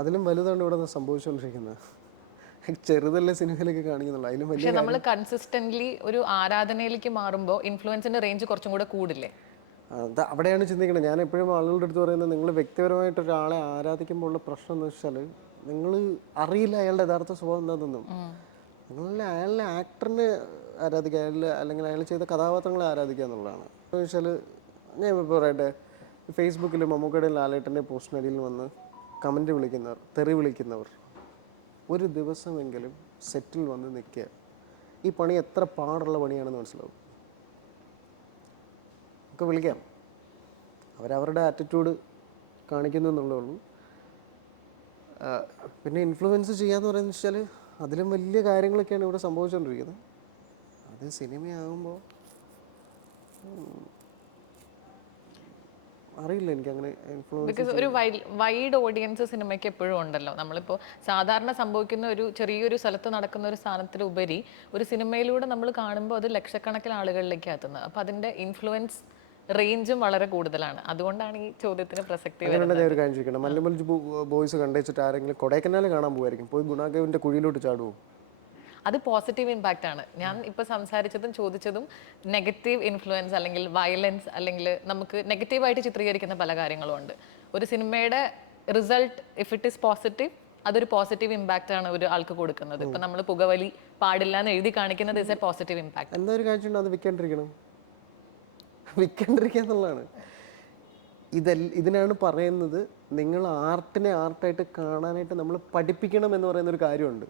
അതിലും വലുതാണ് ഇവിടെ സംഭവിച്ചുകൊണ്ടിരിക്കുന്നത്. ചെറുതല്ലേ സിനിമയിലേക്ക് കാണിക്കുന്നുള്ളൂ, അതിലും പക്ഷെ നമ്മൾ കൺസിസ്റ്റന്റ്ലി ഒരു ആരാധനയിലേക്ക് മാറുമ്പോൾ ഇൻഫ്ലുവൻസിന്റെ റേഞ്ച് കുറച്ചും കൂടെ കൂടില്ലേ? അവിടെയാണ് ചിന്തിക്കുന്നത്. ഞാൻ എപ്പോഴും ആളുകളുടെ അടുത്ത് പറയുന്നത്, നിങ്ങൾ വ്യക്തിപരമായിട്ട് ഒരാളെ ആരാധിക്കുമ്പോൾ ഉള്ള പ്രശ്നം എന്ന് വെച്ചാൽ നിങ്ങൾ അറിയില്ല അയാളുടെ യഥാർത്ഥ സ്വഭാവം എന്താണെന്നും. നിങ്ങൾ അയാളുടെ ആക്ടറിനെ ആരാധിക്കുക, അല്ലെങ്കിൽ അയാൾ ചെയ്ത കഥാപാത്രങ്ങളെ ആരാധിക്കുക എന്നുള്ളതാണ്. എന്ന് വെച്ചാൽ ഞാൻ ഇപ്പോൾ പറയട്ടെ, ഫേസ്ബുക്കിൽ മമ്മൂക്കയുടെ ലാലേട്ടൻ്റെ പോസ്റ്റിനടിയിൽ വന്ന് കമൻറ്റ് വിളിക്കുന്നവർ, തെറി വിളിക്കുന്നവർ ഒരു ദിവസമെങ്കിലും സെറ്റിൽ വന്ന് നിൽക്കുക. ഈ പണി എത്ര പാടുള്ള പണിയാണെന്ന് മനസ്സിലാവും. ഒക്കെ വിളിക്കാം, അവരവരുടെ ആറ്റിറ്റ്യൂഡ് കാണിക്കുന്നു എന്നുള്ളേ ഉള്ളൂ. പിന്നെ ഇൻഫ്ലുവൻസ് ചെയ്യാന്ന് പറയുന്നത് വെച്ചാൽ അതിലും വലിയ കാര്യങ്ങളൊക്കെയാണ് ഇവിടെ സംഭവിച്ചുകൊണ്ടിരിക്കുന്നത്. അത് സിനിമയാകുമ്പോൾ അറിയില്ല എനിക്ക് അങ്ങനെ ബിക്കോസ് ഒരു വൈഡ് ഓഡിയൻസ് സിനിമയ്ക്ക് എപ്പോഴും ഉണ്ടല്ലോ. നമ്മളിപ്പോൾ സാധാരണ സംഭവിക്കുന്ന ഒരു ചെറിയൊരു സ്ഥലത്ത് നടക്കുന്ന ഒരു സ്ഥാനത്തിലുപരി ഒരു സിനിമയിലൂടെ നമ്മൾ കാണുമ്പോൾ അത് ലക്ഷക്കണക്കിന് ആളുകളിലേക്ക് എത്തുന്നത്. അപ്പോൾ അതിൻ്റെ ഇൻഫ്ലുവൻസ് റേഞ്ചും വളരെ കൂടുതലാണ്. അതുകൊണ്ടാണ് ഈ ചോദ്യത്തിന് പ്രസക്തി അങ്ങനെയുള്ള വരുന്നത്. ഞാൻ ഒരു കാര്യം ചോദിക്കണം, മല്ലു ബോയ്സ് കണ്ടുവച്ചിട്ട് ആരെങ്കിലും കൊടൈക്കനാൽ കാണാൻ പോകുമായിരിക്കും, പോയി ഗുണാകേവിൻ്റെ കുഴിയിലോട്ട് ചാടുമോ? അത് പോസിറ്റീവ് ഇമ്പാക്റ്റ് ആണ്. ഞാൻ ഇപ്പൊ സംസാരിച്ചതും ചോദിച്ചതും നെഗറ്റീവ് ഇൻഫ്ലുവൻസ് അല്ലെങ്കിൽ വയലൻസ് അല്ലെങ്കിൽ നമുക്ക് നെഗറ്റീവായിട്ട് ചിത്രീകരിക്കുന്ന പല കാര്യങ്ങളും ഉണ്ട്. ഒരു സിനിമയുടെ result if it is positive, അതൊരു പോസിറ്റീവ് ഇമ്പാക്റ്റ് ആണ് ഒരു ആൾക്ക് കൊടുക്കുന്നത്. ഇപ്പൊ നമ്മൾ പുകവലി പാടില്ല എന്ന് എഴുതി കാണിക്കുന്നത് ഇസ് എ പോസിറ്റീവ് ഇമ്പാക്ട്. എന്താ ഒരു കാഴ്ചയുണ്ടോ, അത് വിൽക്കാണ്ടിരിക്കണം, വിൽക്കാണ്ടിരിക്കുക എന്നുള്ളതാണ്. ഇതിനാണ് പറയുന്നത്, നിങ്ങൾ ആർട്ടിനെ ആർട്ടായിട്ട് കാണാനായിട്ട് നമ്മൾ പഠിപ്പിക്കണം എന്ന് പറയുന്ന ഒരു കാര്യമുണ്ട്.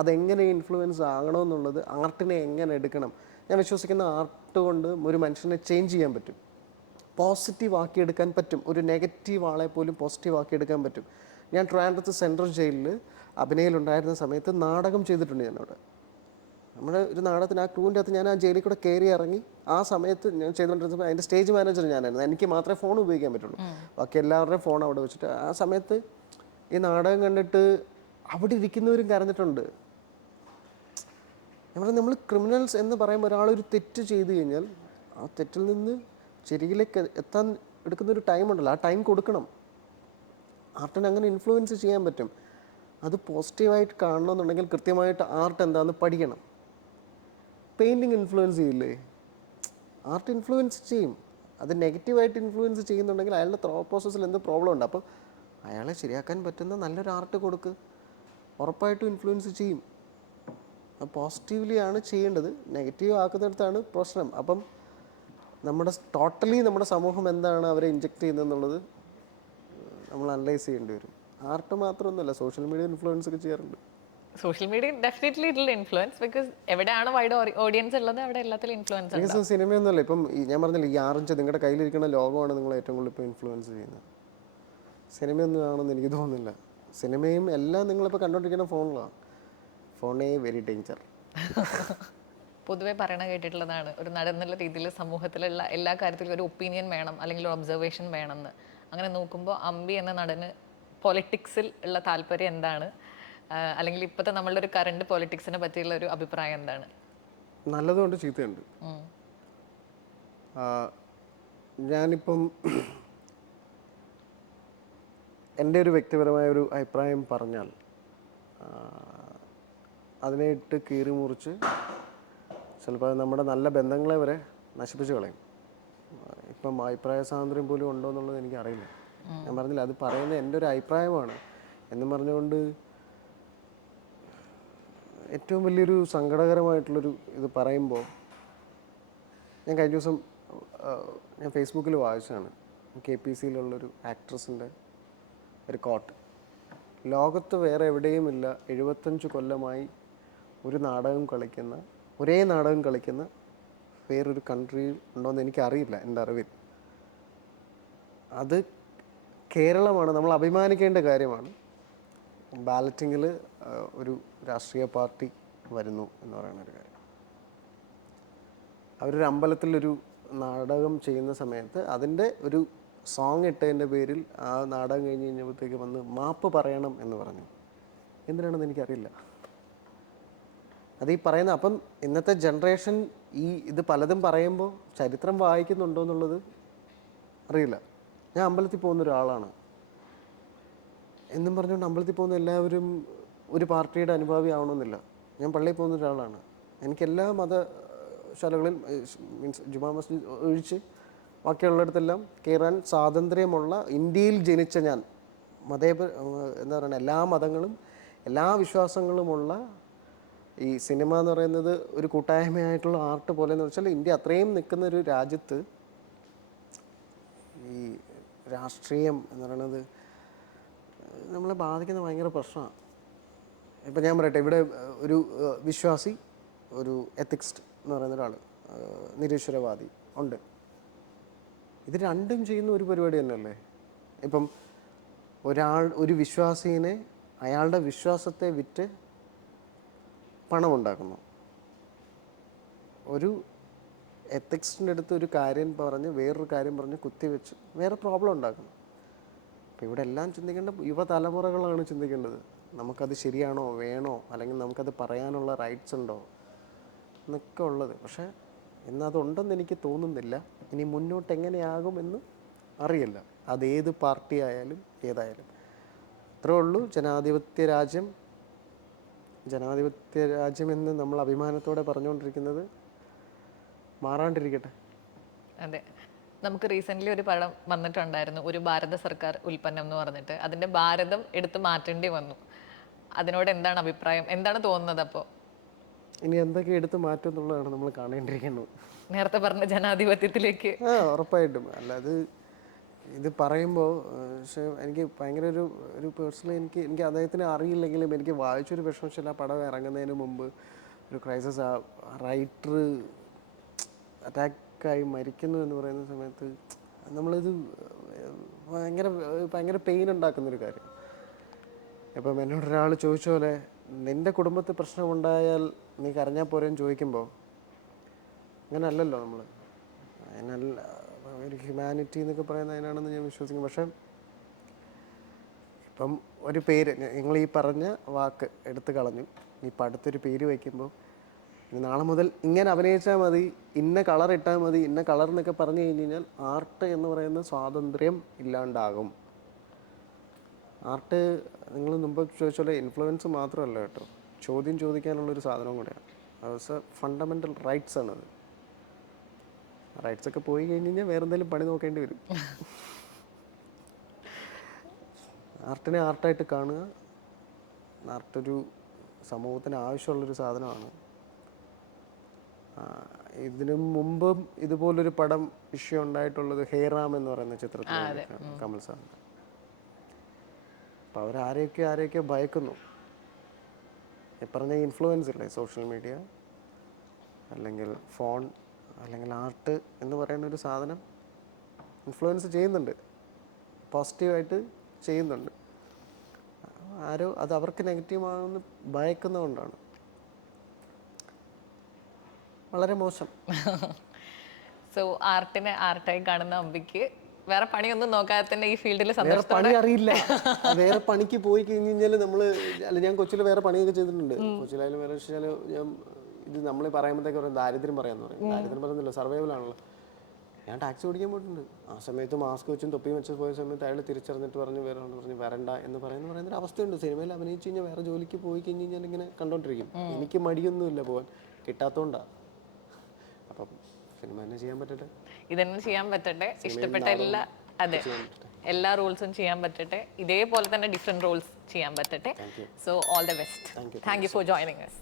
അതെങ്ങനെ ഇൻഫ്ലുവൻസ് ആകണമെന്നുള്ളത്, ആർട്ടിനെ എങ്ങനെ എടുക്കണം. ഞാൻ വിശ്വസിക്കുന്ന ആർട്ട് കൊണ്ട് ഒരു മനുഷ്യനെ ചേഞ്ച് ചെയ്യാൻ പറ്റും, പോസിറ്റീവ് ആക്കിയെടുക്കാൻ പറ്റും. ഒരു നെഗറ്റീവ് ആളെ പോലും പോസിറ്റീവ് ആക്കിയെടുക്കാൻ പറ്റും. ഞാൻ ട്രിവാൻഡ്രത്ത് സെൻട്രൽ ജയിലിൽ അഭിനയിലുണ്ടായിരുന്ന സമയത്ത് നാടകം ചെയ്തിട്ടുണ്ട് ഞാനവിടെ. നമ്മുടെ ഒരു നാടകത്തിന് ആ ക്രൂവിൻ്റെ അകത്ത് ഞാൻ ആ ജയിലിൽ കൂടെ കയറി ഇറങ്ങി. ആ സമയത്ത് ഞാൻ ചെയ്തുകൊണ്ടിരുന്നപ്പോൾ അതിൻ്റെ സ്റ്റേജ് മാനേജർ ഞാനായിരുന്നു. എനിക്ക് മാത്രമേ ഫോൺ ഉപയോഗിക്കാൻ പറ്റുള്ളൂ, ബാക്കി എല്ലാവരുടെയും ഫോൺ അവിടെ വെച്ചിട്ട്. ആ സമയത്ത് ഈ നാടകം കണ്ടിട്ട് അവിടെ ഇരിക്കുന്നവരും കരഞ്ഞിട്ടുണ്ട്. നമ്മൾ ക്രിമിനൽസ് എന്ന് പറയുമ്പോൾ ഒരാളൊരു തെറ്റ് ചെയ്തു കഴിഞ്ഞാൽ ആ തെറ്റിൽ നിന്ന് ശരിയിലേക്ക് എത്താൻ എടുക്കുന്നൊരു ടൈം ഉണ്ടല്ലോ, ആ ടൈം കൊടുക്കണം. ആർട്ടിനെ അങ്ങനെ ഇൻഫ്ലുവൻസ് ചെയ്യാൻ പറ്റും. അത് പോസിറ്റീവായിട്ട് കാണണമെന്നുണ്ടെങ്കിൽ കൃത്യമായിട്ട് ആർട്ട് എന്താണെന്ന് പഠിക്കണം. പെയിൻറ്റിങ് ഇൻഫ്ലുവൻസ് ചെയ്യില്ലേ? ആർട്ട് ഇൻഫ്ലുവൻസ് ചെയ്യും. അത് നെഗറ്റീവായിട്ട് ഇൻഫ്ലുവൻസ് ചെയ്യുന്നുണ്ടെങ്കിൽ അയാളുടെ ത്രോട്ട് പ്രോസസ്സിൽ എന്ത് പ്രോബ്ലം ഉണ്ട്. അപ്പം അയാളെ ശരിയാക്കാൻ പറ്റുന്ന നല്ലൊരു ആർട്ട് കൊടുക്ക്, ഉറപ്പായിട്ടും ഇൻഫ്ലുവൻസ് ചെയ്യും. പോസിറ്റീവ്ലി ആണ് ചെയ്യേണ്ടത്, നെഗറ്റീവ് ആക്കുന്നിടത്താണ് പ്രശ്നം. അപ്പം നമ്മുടെ സമൂഹം എന്താണ് അവരെ ഇൻജെക്റ്റ് ചെയ്യുന്നതെന്നുള്ളത് നമ്മൾ അനലൈസ് ചെയ്യേണ്ടി വരും. ആർട്ട് മാത്രമൊന്നുമല്ല, സോഷ്യൽ മീഡിയ ഇൻഫ്ലുവൻസ് ഒക്കെ ചെയ്യാറുണ്ട്. Social media definitely it will influence, because എവിടെയാണ് വൈഡ് ഓഡിയൻസ് ഉള്ളത് അവിടെ എല്ലാത്തിലും ഇൻഫ്ലുവൻസ് ഉണ്ട്. എനിക്ക് സിനിമയൊന്നുമല്ല, ഇപ്പം ഞാൻ പറഞ്ഞില്ല, ഈ 6 ഇഞ്ച് നിങ്ങളുടെ കയ്യിലിരിക്കുന്ന ലോകമാണ് നിങ്ങൾ ഏറ്റവും കൂടുതൽ ഇപ്പോൾ ഇൻഫ്ലുവൻസ് ചെയ്യുന്നത്. സിനിമയൊന്നും ആണെന്ന് എനിക്ക് തോന്നുന്നില്ല. സിനിമയും എല്ലാം നിങ്ങളിപ്പോൾ കണ്ടുകൊണ്ടിരിക്കുന്ന ഫോണിലാണ്. ഫോണേ വെരി ഡേഞ്ചർ. പൊതുവെ പറയണ കേട്ടിട്ടുള്ളതാണ്, ഒരു നടൻ എന്നുള്ള രീതിയിൽ സമൂഹത്തിലുള്ള എല്ലാ കാര്യത്തിലും ഒരു ഒപ്പീനിയൻ വേണം അല്ലെങ്കിൽ ഒരു ഒബ്സർവേഷൻ വേണമെന്ന്. അങ്ങനെ നോക്കുമ്പോൾ അമ്പി എന്ന നടന് പൊളിറ്റിക്സിൽ ഉള്ള താല്പര്യം എന്താണ്, അല്ലെങ്കിൽ ഇപ്പോഴത്തെ നമ്മളുടെ ഒരു കറണ്ട് പൊളിറ്റിക്സിനെ പറ്റിയുള്ള ഒരു അഭിപ്രായം എന്താണ്? നല്ലതുകൊണ്ട് ചീത്തയുണ്ട്. ഞാനിപ്പം എൻ്റെ ഒരു വ്യക്തിപരമായ ഒരു അഭിപ്രായം പറഞ്ഞാൽ അതിനെ ഇട്ട് കീറി മുറിച്ച് ചിലപ്പോൾ നമ്മുടെ നല്ല ബന്ധങ്ങളെ വരെ നശിപ്പിച്ച് കളയും. ഇപ്പം അഭിപ്രായ സ്വാതന്ത്ര്യം പോലും ഉണ്ടോ എന്നുള്ളത് എനിക്കറിയില്ല. ഞാൻ പറഞ്ഞില്ല, അത് പറയുന്നത് എൻ്റെ ഒരു അഭിപ്രായമാണ് എന്നും പറഞ്ഞുകൊണ്ട് ഏറ്റവും വലിയൊരു സങ്കടകരമായിട്ടുള്ളൊരു ഇത് പറയുമ്പോൾ, ഞാൻ കഴിഞ്ഞ ദിവസം ഞാൻ ഫേസ്ബുക്കിൽ വായിച്ചതാണ്, KPCയിലുള്ളൊരു ആക്ട്രസിൻ്റെ ഒരു കോട്ട്. ലോകത്ത് വേറെ എവിടെയുമില്ല 75 കൊല്ലമായി ഒരേ നാടകം കളിക്കുന്ന വേറൊരു കൺട്രി ഉണ്ടോയെന്ന് എനിക്കറിയില്ല, എൻ്റെ അറിവിൽ. അത് കേരളമാണ്, നമ്മൾ അഭിമാനിക്കേണ്ട കാര്യമാണ്. ബാലറ്റിങ്ങിൽ ഒരു രാഷ്ട്രീയ പാർട്ടി വരുന്നു എന്ന് പറയുന്ന ഒരു കാര്യം. അവരൊരു അമ്പലത്തിലൊരു നാടകം ചെയ്യുന്ന സമയത്ത് അതിൻ്റെ ഒരു സോങ് ഇട്ടതിൻ്റെ പേരിൽ ആ നാടകം കഴിഞ്ഞ് കഴിഞ്ഞപ്പോഴത്തേക്ക് വന്ന് മാപ്പ് പറയണം എന്ന് പറഞ്ഞു. എന്തിനാണെന്ന് എനിക്കറിയില്ല. അത് ഈ പറയുന്ന, അപ്പം ഇന്നത്തെ ജനറേഷൻ ഇത് പലതും പറയുമ്പോൾ ചരിത്രം വായിക്കുന്നുണ്ടോ എന്നുള്ളത് അറിയില്ല. ഞാൻ അമ്പലത്തിൽ പോകുന്ന ഒരാളാണ് എന്നും പറഞ്ഞുകൊണ്ട് അമ്പലത്തിൽ പോകുന്ന എല്ലാവരും ഒരു പാർട്ടിയുടെ അനുഭാവി ആവണമെന്നില്ല. ഞാൻ പള്ളിയിൽ പോകുന്ന ഒരാളാണ്. എനിക്ക് എല്ലാ മതശാലകളിലും മീൻസ് ജുമാ മസ്ജിദ് ഒഴിച്ച് ബാക്കിയുള്ളിടത്തെല്ലാം കയറാൻ സ്വാതന്ത്ര്യമുള്ള ഇന്ത്യയിൽ ജനിച്ച ഞാൻ, എന്താ പറയുക, എല്ലാ മതങ്ങളും എല്ലാ വിശ്വാസങ്ങളുമുള്ള ഈ സിനിമ എന്ന് പറയുന്നത് ഒരു കൂട്ടായ്മയായിട്ടുള്ള ആർട്ട് പോലെ എന്ന് വെച്ചാൽ, ഇന്ത്യ അത്രയും നിൽക്കുന്ന ഒരു രാജ്യത്ത് ഈ രാഷ്ട്രീയം എന്ന് പറയുന്നത് നമ്മളെ ബാധിക്കുന്ന ഭയങ്കര പ്രശ്നമാണ്. ഇപ്പം ഞാൻ പറയട്ടെ, ഇവിടെ ഒരു വിശ്വാസി, ഒരു എത്തിക്സ്റ്റ് എന്ന് പറയുന്ന ഒരാൾ, നിരീശ്വരവാദി ഉണ്ട്. ഇത് രണ്ടും ചെയ്യുന്ന ഒരു പരിപാടി തന്നെയല്ലേ. ഇപ്പം ഒരു വിശ്വാസീനെ അയാളുടെ വിശ്വാസത്തെ വിറ്റ് പണമുണ്ടാക്കുന്നു. ഒരു എത്തിക്സിൻ്റെ അടുത്ത് ഒരു കാര്യം പറഞ്ഞ് വേറൊരു കാര്യം പറഞ്ഞ് കുത്തിവെച്ച് വേറെ പ്രോബ്ലം ഉണ്ടാക്കുന്നു. അപ്പോൾ ഇവിടെ എല്ലാം ചിന്തിക്കേണ്ട യുവതലമുറകളാണ് ചിന്തിക്കേണ്ടത്. നമുക്കത് ശരിയാണോ, വേണോ, അല്ലെങ്കിൽ നമുക്കത് പറയാനുള്ള റൈറ്റ്സ് ഉണ്ടോ എന്നൊക്കെ ഉള്ളത്. പക്ഷേ എന്നതുണ്ടെന്ന് എനിക്ക് തോന്നുന്നില്ല. ഇനി മുന്നോട്ട് എങ്ങനെയാകുമെന്ന് അറിയില്ല. അതേത് പാർട്ടി ആയാലും ഏതായാലും. അത്രേ ഉള്ളൂ. ജനാധിപത്യ രാജ്യമെന്ന് നമ്മൾ അഭിമാനത്തോടെ പറഞ്ഞുകൊണ്ടിരിക്കുന്നത് മാറാണ്ടിരിക്കട്ടെ. അതെ, നമുക്ക് റീസെന്റ് ഒരു പടം വന്നിട്ടുണ്ടായിരുന്നു, ഒരു ഭാരത സർക്കാർ ഉൽപ്പന്നം എന്ന് പറഞ്ഞിട്ട്. അതിന്റെ ഭാരതം എടുത്ത് മാറ്റേണ്ടി വന്നു. അതിനോട് എന്താണ് അഭിപ്രായം, എന്താണ് തോന്നുന്നത്? അപ്പോൾ ഇനി എന്തൊക്കെ എടുത്ത് മാറ്റും എന്നുള്ളതാണ് നമ്മൾ കാണേണ്ടിയിരിക്കുന്നത്. നേരത്തെ പറഞ്ഞ ജനാധിപത്യത്തിലേക്ക്. ഉറപ്പായിട്ടും. അല്ലാതെ ഇത് പറയുമ്പോൾ പക്ഷേ എനിക്ക് ഭയങ്കര ഒരു പേഴ്സണലി എനിക്ക് അദ്ദേഹത്തിന് അറിയില്ലെങ്കിലും എനിക്ക് വായിച്ചൊരു വിഷമം ആ പടം ഇറങ്ങുന്നതിന് മുമ്പ് ഒരു ക്രൈസിസ്, ആ റൈറ്റർ അറ്റാക്കായി മരിക്കുന്നു എന്ന് പറയുന്ന സമയത്ത് നമ്മളിത് ഭയങ്കര പെയിൻ ഉണ്ടാക്കുന്നൊരു കാര്യം. ഇപ്പം എന്നോട് ഒരാൾ ചോദിച്ച പോലെ നിൻ്റെ കുടുംബത്തിൽ പ്രശ്നമുണ്ടായാൽ നീ കരഞ്ഞാൽ പോരെന്ന് ചോദിക്കുമ്പോൾ അങ്ങനെ അല്ലല്ലോ നമ്മൾ. അതിനല്ല ഒരു ഹ്യൂമാനിറ്റി എന്നൊക്കെ പറയുന്നത് അതിനാണെന്ന് ഞാൻ വിശ്വസിക്കുന്നു. പക്ഷേ ഇപ്പം ഒരു പേര് നിങ്ങൾ ഈ പറഞ്ഞ വാക്ക് എടുത്തു കളഞ്ഞു. ഇപ്പം അടുത്തൊരു പേര് വയ്ക്കുമ്പോൾ നാളെ മുതൽ ഇങ്ങനെ അഭിനയിച്ചാൽ മതി, ഇന്ന കളർ ഇട്ടാൽ മതി, ഇന്ന കളർ എന്നൊക്കെ പറഞ്ഞു കഴിഞ്ഞ് കഴിഞ്ഞാൽ ആർട്ട് എന്ന് പറയുന്ന സ്വാതന്ത്ര്യം ഇല്ലാണ്ടാകും. ആർട്ട് നിങ്ങൾ മുമ്പ് ചോദിച്ച പോലെ ഇൻഫ്ലുവൻസ് മാത്രമല്ല കേട്ടോ, ചോദ്യം ചോദിക്കാനുള്ളൊരു സാധനവും കൂടെയാണ്. അത് ഫണ്ടമെൻ്റൽ റൈറ്റ്സ് ആണത്. റൈറ്റ്സ് ഒക്കെ പോയി കഴിഞ്ഞ് കഴിഞ്ഞാൽ വേറെ എന്തെങ്കിലും പണി നോക്കേണ്ടി വരും. ആർട്ടിനെ ആർട്ടായിട്ട് കാണുക. ആർട്ടൊരു സമൂഹത്തിന് ആവശ്യമുള്ളൊരു സാധനമാണ്. ഇതിനു മുമ്പും ഇതുപോലൊരു പടം ഇഷ്യൂ ഉണ്ടായിട്ടുള്ളത് ഹേറാം എന്ന് പറയുന്ന ചിത്രത്തിൽ കമൽ സാറിൻ്റെ. അപ്പം ആരെയൊക്കെ ഭയക്കുന്നു. ഈ പറഞ്ഞ ഇൻഫ്ലുവൻസ് ഇല്ലേ, സോഷ്യൽ മീഡിയ അല്ലെങ്കിൽ ഫോൺ അല്ലെങ്കിൽ ആർട്ട് എന്ന് പറയുന്ന ഒരു സാധനം ഇൻഫ്ലുവൻസ് ചെയ്യുന്നുണ്ട്, പോസിറ്റീവായിട്ട് ചെയ്യുന്നുണ്ട്. ആരോ അത് അവർക്ക് നെഗറ്റീവാണെന്ന് ഭയക്കുന്നതുകൊണ്ടാണ്. വളരെ മോശം. സോ ആർട്ടിനെ ആർട്ടായി കാണുന്ന അമ്പിക്ക് വേറെ പണിയൊന്നും നോക്കാതെ തന്നെ ഈ ഫീൽഡിൽ പണി സന്തോഷത്തോടെ. അറിയില്ല. വേറെ പണിക്ക് പോയി കഴിഞ്ഞ് കഴിഞ്ഞാൽ ഞാൻ കൊച്ചിയിൽ വേറെ പണിയൊക്കെ ചെയ്തിട്ടുണ്ട്. കൊച്ചിയിലായാലും വേറെ വെച്ചാൽ ഞാൻ ഇത് നമ്മൾ പറയുമ്പോഴത്തേക്ക് പറയും ദാരിദ്ര്യം പറയാന്ന് പറയും. ദാരിദ്ര്യം പറയുന്നില്ല, സർവൈവലാണല്ലോ. ഞാൻ ടാക്സി ഓടിക്കാൻ പോയിട്ടുണ്ട്. ആ സമയത്ത് മാസ്ക് വെച്ചും തൊപ്പിയും വെച്ച് പോയ സമയത്ത് അയാൾ തിരിച്ചറിഞ്ഞിട്ട് പറഞ്ഞു വരണ്ട എന്ന് പറയുന്നൊരു അവസ്ഥയുണ്ട്. സിനിമയിൽ അഭിനയിച്ച് കഴിഞ്ഞാൽ വേറെ ജോലിക്ക് പോയി കഴിഞ്ഞ് കഴിഞ്ഞാൽ ഇങ്ങനെ കണ്ടോണ്ടിരിക്കും. എനിക്ക് മടിയൊന്നുമില്ല പോകാൻ, കിട്ടാത്തോണ്ടാ. അപ്പം സിനിമ തന്നെ ചെയ്യാൻ പറ്റട്ടെ, ഇതന്നെ ചെയ്യാൻ പറ്റട്ടെ. ഇഷ്ടപ്പെട്ട എല്ലാ റോൾസും ചെയ്യാൻ പറ്റട്ടെ. ഇതേപോലെ തന്നെ ഡിഫറെന്റ് റോൾസ് ചെയ്യാൻ പറ്റട്ടെ. So all the best. Thank you for joining us.